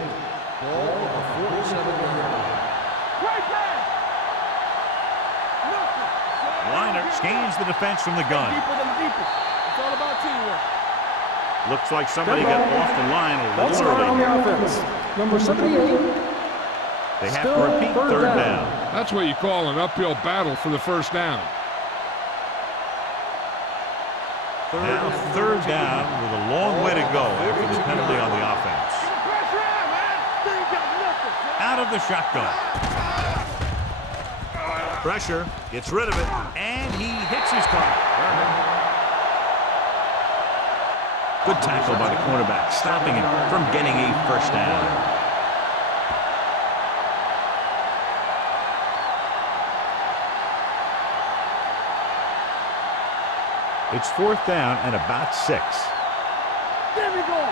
Ball on the 47-yard line. Right back. Liner scans the defense from the gun. Deeper than the deepest. It's all about teamwork. Looks like somebody got off the line a That's little on the early. offense. Number 78. They have Still to repeat third third down. down. That's what you call an uphill battle for the first down. Now 3rd down with a long way to go after the penalty on the offense. Pressure out, man. They ain't got nothing. Out of the shotgun. Pressure, gets rid of it, and he hits his target. Good tackle by the cornerback, stopping him from getting a first down. It's 4th down and about 6. There we go.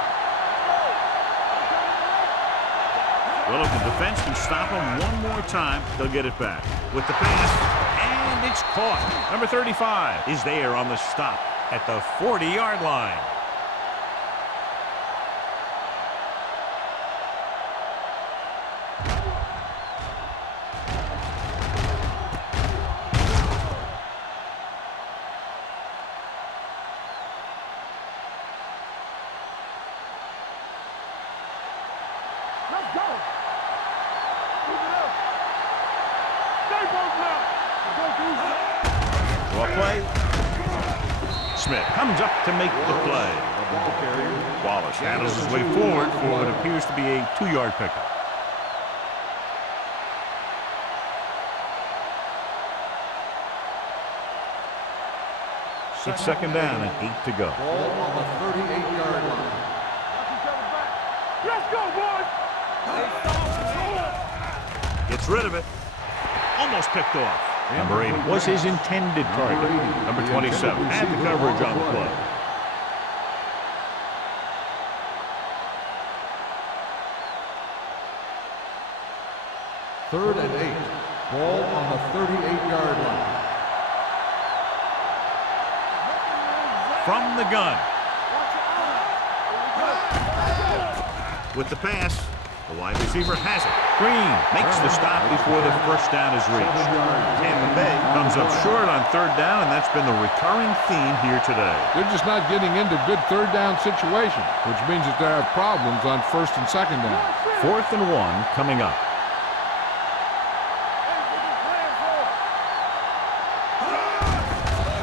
Well, if the defense can stop him one more time, they'll get it back. With the pass, and it's caught. Number 35 is there on the stop at the 40-yard line. Let's go. Keep it up. Stay both now. Go through. Draw play. Smith comes up to make the play. Wallace handles his way forward for what appears to be a 2-yard pickup. It's 2nd down and 8 to go. Ball on the 38-yard line. Watch each other back. Let's go, boys. Gets rid of it. Almost picked off. Number 80 was his intended target. Number 27 had the coverage on the play. Third and 8. Ball on the 38-yard line. From the gun. With the pass, the wide receiver has it. Green makes the stop before the first down is reached. Tampa Bay comes up short on 3rd down, and that's been the recurring theme here today. They're just not getting into good 3rd down situations, which means that they have problems on 1st and 2nd down. 4th and 1 coming up.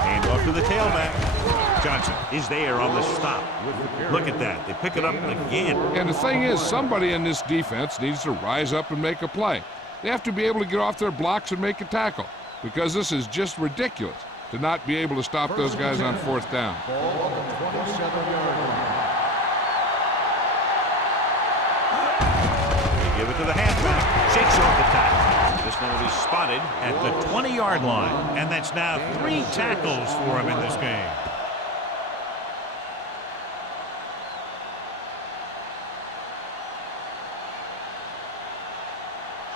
Hand off to the tailback. Johnson is there on the stop. Look at that. They pick it up again. And the thing is, somebody in this defense needs to rise up and make a play. They have to be able to get off their blocks and make a tackle, because this is just ridiculous to not be able to stop those guys on 4th down. Ball on the 27-yard line. They give it to the halfback. Shakes off the tackle. This one will be spotted at the 20-yard line. And that's now 3 tackles for him in this game.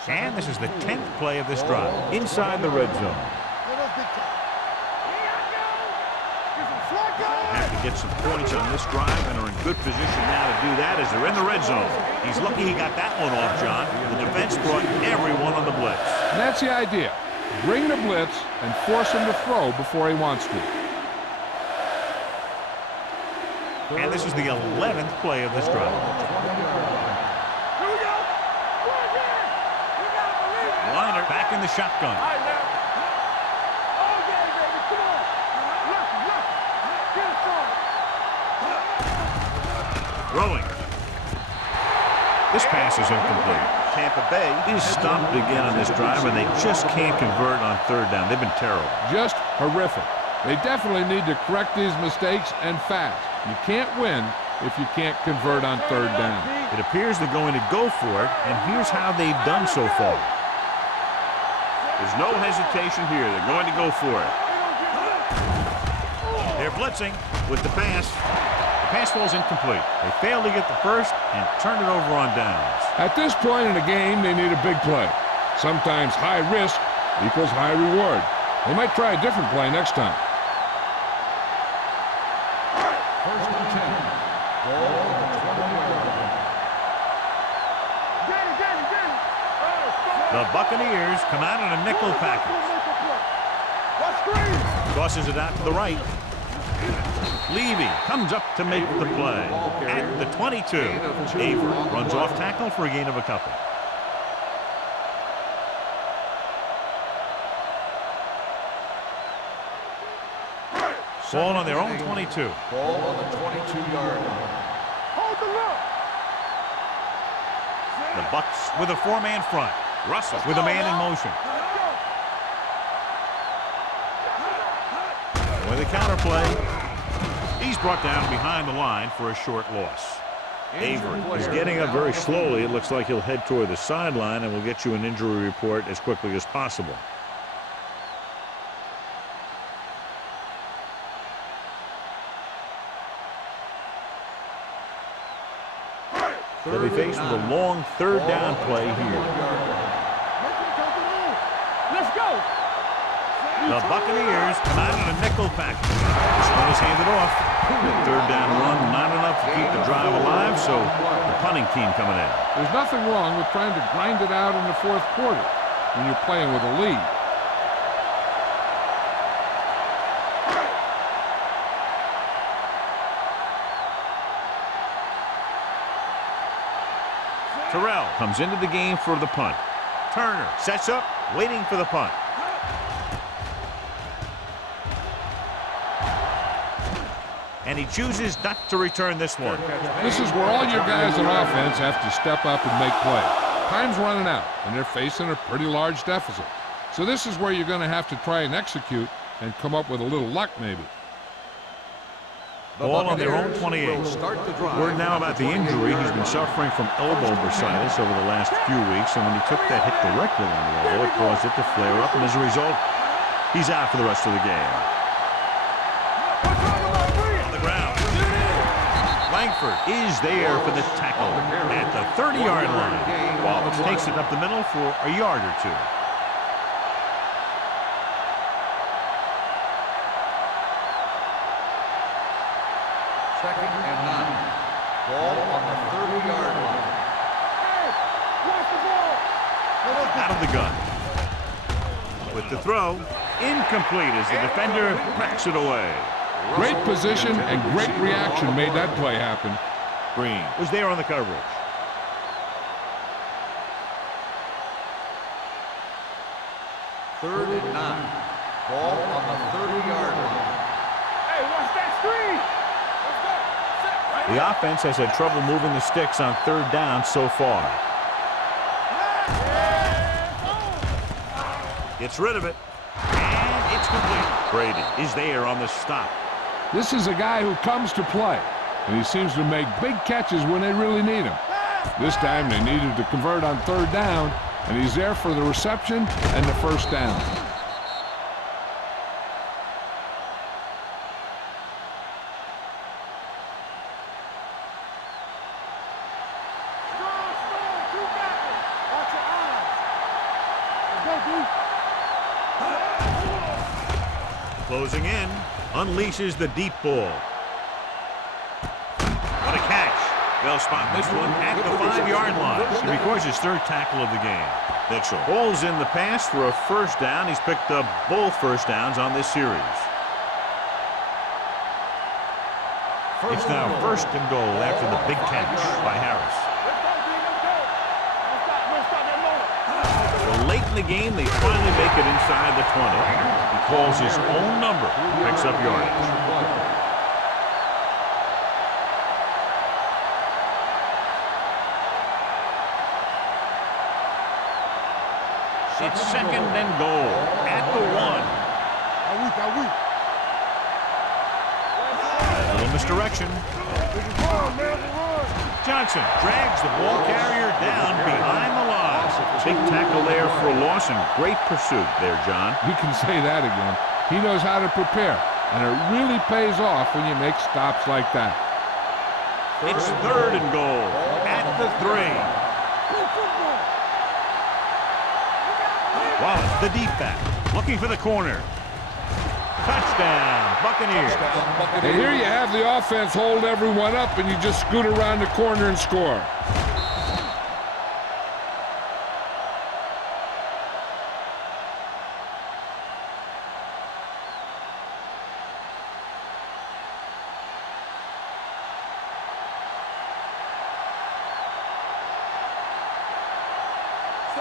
And this is the 10th play of this drive, inside the red zone. Have to get some points on this drive and are in good position now to do that as they're in the red zone. He's lucky he got that one off, John. The defense brought everyone on the blitz. And that's the idea. Bring the blitz and force him to throw before he wants to. And this is the 11th play of this drive. Liner back in the shotgun. Throwing. This pass is incomplete. Tampa Bay Is stopped again on this drive, and they just can't convert on 3rd down. They've been terrible. Just horrific. They definitely need to correct these mistakes and fast. You can't win if you can't convert on 3rd down. It appears they're going to go for it, and here's how they've done so far. There's no hesitation here. They're going to go for it. They're blitzing with the pass. The pass falls incomplete. They fail to get the first and turn it over on downs. At this point in the game, they need a big play. Sometimes high risk equals high reward. They might try a different play next time. First and 10. Ball on the 20-yard line. The Buccaneers come out in a nickel package. Tosses it out to the right. Levy comes up to make the play at the 22. Avery runs off tackle for a gain of a couple. Ball on their own 22. Ball on the 22-yard line. Hold the look. The Bucks with a 4-man front. Russell with a man in motion. With a counter play. He's brought down behind the line for a short loss. Injured Avery is player getting up down very on the slowly. It field. looks like he'll head toward the sideline, and we'll get you an injury report as quickly as possible. They'll be faced with a long third down play here. Let's go. The Buccaneers come out in a nickel package. This one is handed off. The third down run, not enough to keep the drive alive, so the punting team coming in. There's nothing wrong with trying to grind it out in the fourth quarter when you're playing with a lead. Terrell comes into the game for the punt. Turner sets up, waiting for the punt. And he chooses not to return this one. This is where all your guys on offense have to step up and make plays. Time's running out, and they're facing a pretty large deficit. So this is where you're going to have to try and execute and come up with a little luck maybe. Ball on their own Buccaneers 28. will start the drive. Word now about the injury. He's been suffering from elbow bursitis over the last few weeks, and when he took that hit directly on the elbow, it caused it to flare up, and as a result, he's out for the rest of the game. On the ground. Langford is there for the tackle at the 30-yard line. Wallace takes it up the middle for a yard or two. Second and 9. Ball on the 30-yard line. Out of the gun. With the throw, incomplete as the defender cracks it away. Great position and great reaction made that play happen. Green was there on the coverage. Third and 9. Ball on the 30-yard line. Hey, watch that screen. Let's go. Set right. The offense has had trouble moving the sticks on third down so far. Gets rid of it. And it's complete. Brady is there on the stop. This is a guy who comes to play, and he seems to make big catches when they really need him. This time they needed to convert on third down, and he's there for the reception and the first down. Closing in, unleashes the deep ball. What a catch. They'll spot this one at the 5-yard line. He records his third tackle of the game. Mitchell bowls in the pass for a first down. He's picked up both first downs on this series. It's now first and goal after the big catch by Harris. So late in the game, they finally make it inside the 20. He calls his own number, picks up yardage. It's second and goal at the 1. A little misdirection. Johnson drags the ball carrier down behind the line. Big tackle there for a loss and great pursuit there, John. You can say that again. He knows how to prepare, and it really pays off when you make stops like that. It's third and goal at the 3. Wallace, the deep back, looking for the corner. Touchdown, Buccaneers. And here you have the offense hold everyone up, and you just scoot around the corner and score.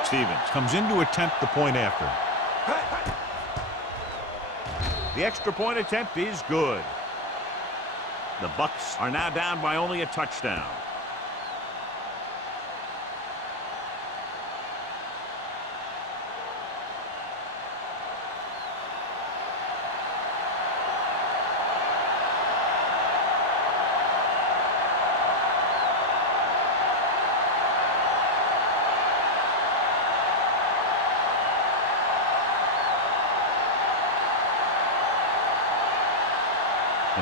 Stevens comes in to attempt the point after. The extra point attempt is good. The Bucs are now down by only a touchdown.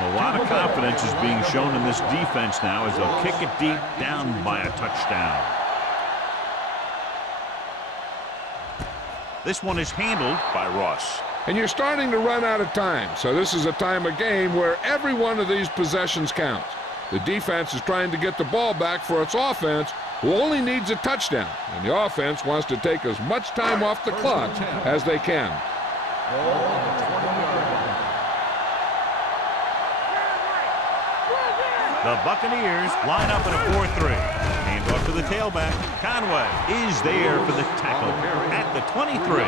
A lot of confidence is being shown in this defense now as they'll kick it deep down by a touchdown. This one is handled by Ross. And you're starting to run out of time, so this is a time of game where every one of these possessions counts. The defense is trying to get the ball back for its offense, who only needs a touchdown, and the offense wants to take as much time off the clock as they can. The Buccaneers line up in a 4-3. Hand off to the tailback. Conway is there for the tackle at the 23.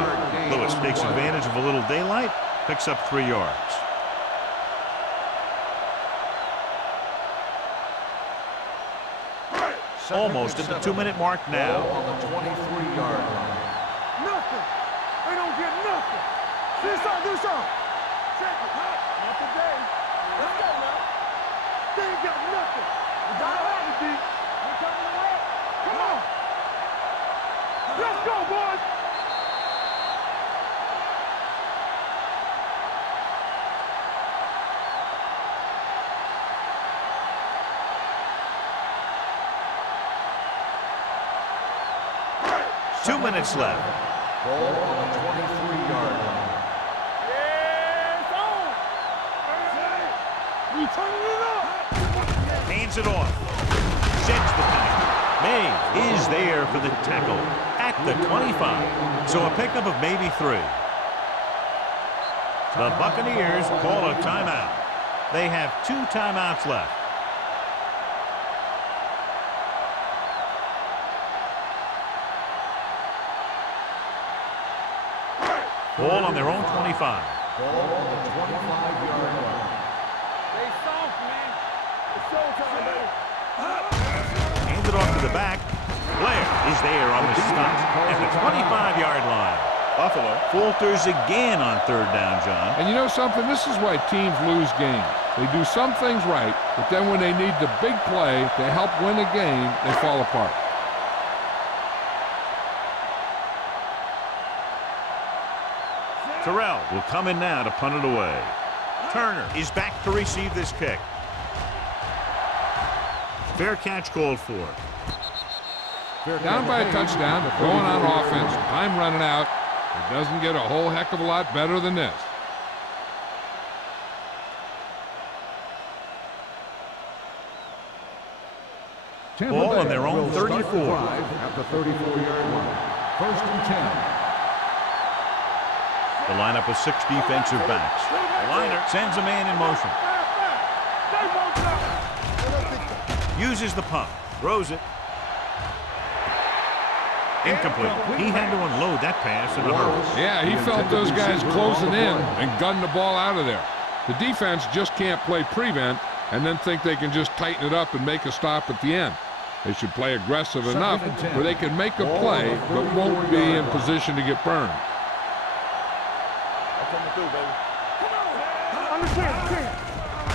Lewis takes advantage of a little daylight, picks up 3 yards. Almost at the 2-minute mark now. On the 23-yard line. Nothing. They don't get nothing. Do something. Check it. Not today. Let's go now. They ain't got nothing. You got to have it, D. We're coming to work. Come on. Let's go, boys. Two minutes left. Ball on the 23-yard line. It's on. We turning it up. Hands it off. Sheds the penalty. May is there for the tackle at the 25. So a pickup of maybe 3. The Buccaneers call a timeout. They have 2 timeouts left. Ball on their own 25. Ball on the 25-yard line. They soft, man. It's showtime, baby. Handed off to the back. Blair is there on the stop at the 25-yard line. Buffalo falters again on 3rd down, John. And you know something? This is why teams lose games. They do some things right, but then when they need the big play to help win a game, they fall apart. Terrell will come in now to punt it away. Turner is back to receive this kick. Fair catch called for. Down by a touchdown, going on offense, time running out. It doesn't get a whole heck of a lot better than this. Ball on their own 34. At the 34-yard line. 1st and 10. The lineup of 6 defensive backs. The liner sends a man in motion. Uses the pump. Throws it. Incomplete. He had to unload that pass in a hurry. Yeah, he felt those guys closing in and gunned the ball out of there. The defense just can't play prevent and then think they can just tighten it up and make a stop at the end. They should play aggressive enough where they can make a play but won't be in position to get burned.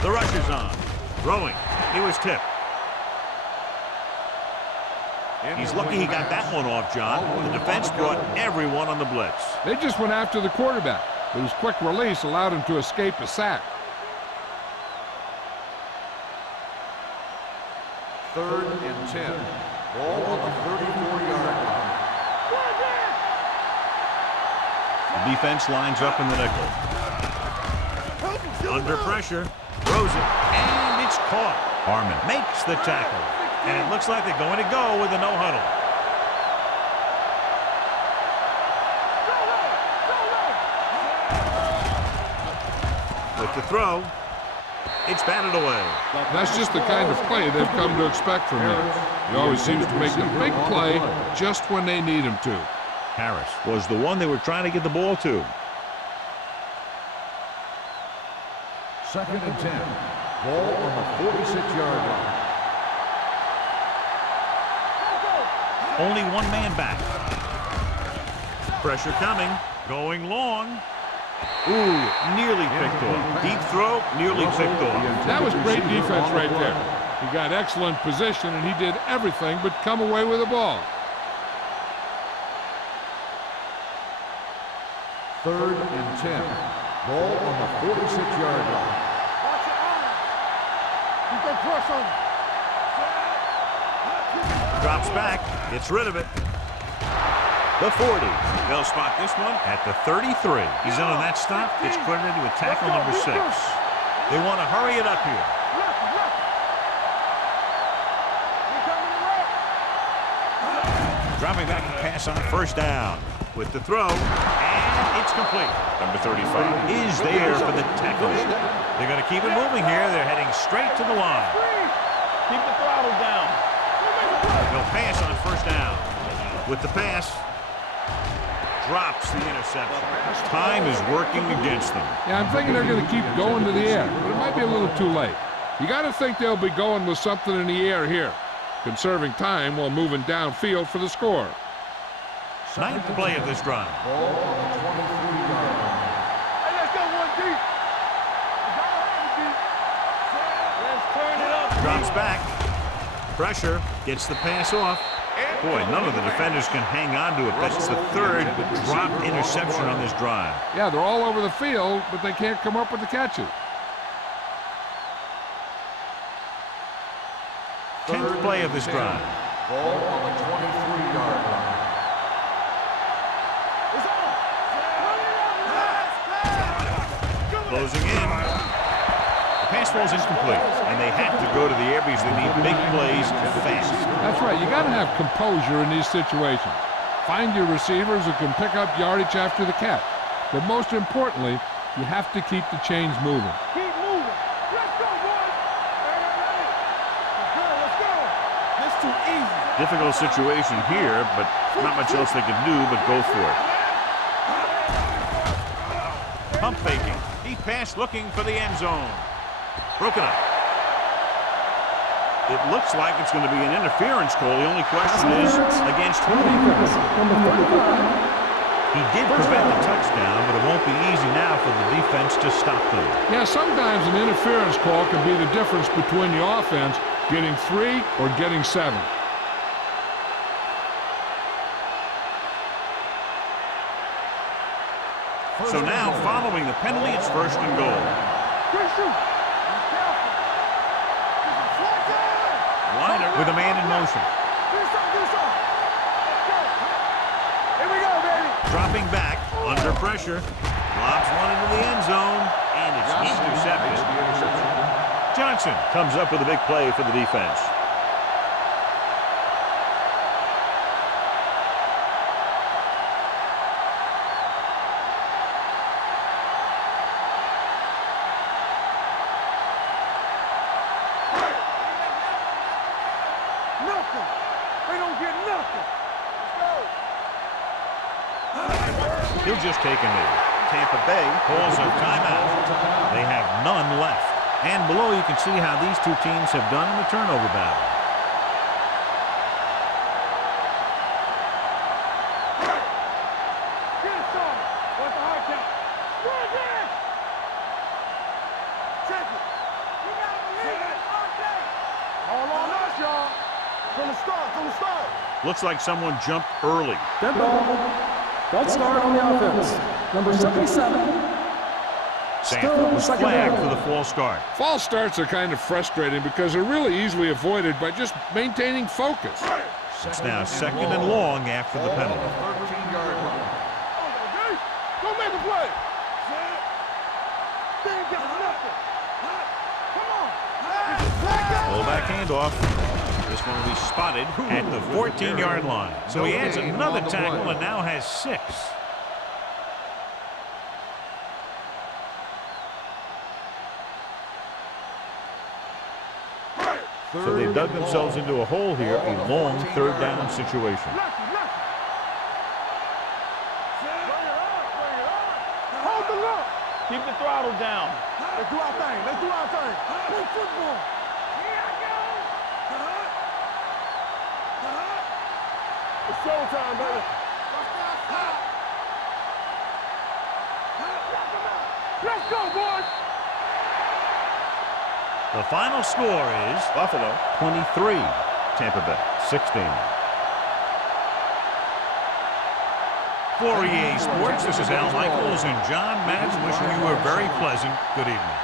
The rush is on. Throwing. He was tipped. He's lucky he got that one off, John. The defense brought everyone on the blitz. They just went after the quarterback, but his quick release allowed him to escape a sack. 3rd and 10. Ball on the 34-yard line. The defense lines up in the nickel. Under pressure. Throws it. And it's caught. Harmon makes the tackle. And it looks like they're going to go with a no-huddle. With the throw, it's batted away. That's just the kind of play they've come to expect from him. He always seems to make the big play just when they need him to. Harris was the one they were trying to get the ball to. 2nd and 10. Ball on the 46-yard line. Only 1 man back. Pressure coming. Going long. Ooh, nearly picked off. Deep throw, nearly picked off. That was great defense right there. He got excellent position, and he did everything but come away with the ball. 3rd and 10. Ball on the 46-yard line. put pressure on him. Drops back, gets rid of it. The 40. They'll spot this one. At the 33. He's in on that stop. Gets credited with tackle number 6. They want to hurry it up here. Dropping back and pass on first down. With the throw, and it's complete. Number 35 is there for the tackle. They're going to keep it moving here. They're heading straight to the line. Keep the throttle down. They'll pass on first down. With the pass, drops the interception. Time is working against them. Yeah, I'm thinking they're going to keep going to the air, but it might be a little too late. You got to think they'll be going with something in the air here, conserving time while moving downfield for the score. Ninth play of this drive. Ball on the 23-yard line. Hey, let's go one deep. Let's turn it up. Drops back. Pressure. Gets the pass off. Boy, none of the defenders can hang on to it. That's the third dropped interception on this drive. Yeah, they're all over the field, but they can't come up with the catches. 10th play of this drive. Ball on the 23-yard line. Closing in. The pass falls incomplete, and they have to go to the air because they need big plays fast. That's right. You got to have composure in these situations. Find your receivers who can pick up yardage after the catch. But most importantly, you have to keep the chains moving. Keep moving. Let's go, boys. Let's go. That's too easy. Difficult situation here, but not much else they can do but go for it. Pump faking. Deep pass looking for the end zone. Broken up. It looks like it's going to be an interference call. The only question is against whom? He did prevent the touchdown, but it won't be easy now for the defense to stop them. Yeah, sometimes an interference call can be the difference between the offense getting 3 or getting 7. So now, following the penalty, it's first and goal. Liner with a man in motion. Here we go, baby. Dropping back, under pressure. Lobs one into the end zone, and it's intercepted. Johnson comes up with a big play for the defense. Nothing. They don't get nothing. He'll just take a knee. Tampa Bay calls a timeout. They have none left. And below you can see how these two teams have done in the turnover battle. Get it, Sean. What's the hard count? Run there. Check it. You gotta believe it. Okay. All on us, y'all. From the start, from the start. Looks like someone jumped early. Dead ball. False start on the offense. Number 77. Sanford was flagged for the false start. False starts are kind of frustrating because they're really easily avoided by just maintaining focus. It's now second and long after the penalty. 13-yard line. Go make a play. They ain't got nothing. Come on. Fullback handoff. This one will be spotted at the 14-yard line. So he adds another tackle and now has 6. So they dug themselves into a hole here, a long third down situation. Hold the look. Keep the throttle down. Let's do our thing. Let's do our thing. Play football. Here I go. It's showtime, baby. Let's go, boys. The final score is Buffalo 23, Tampa Bay 16. For EA Sports, this is Al Michaels and John Madden wishing you a very pleasant good evening.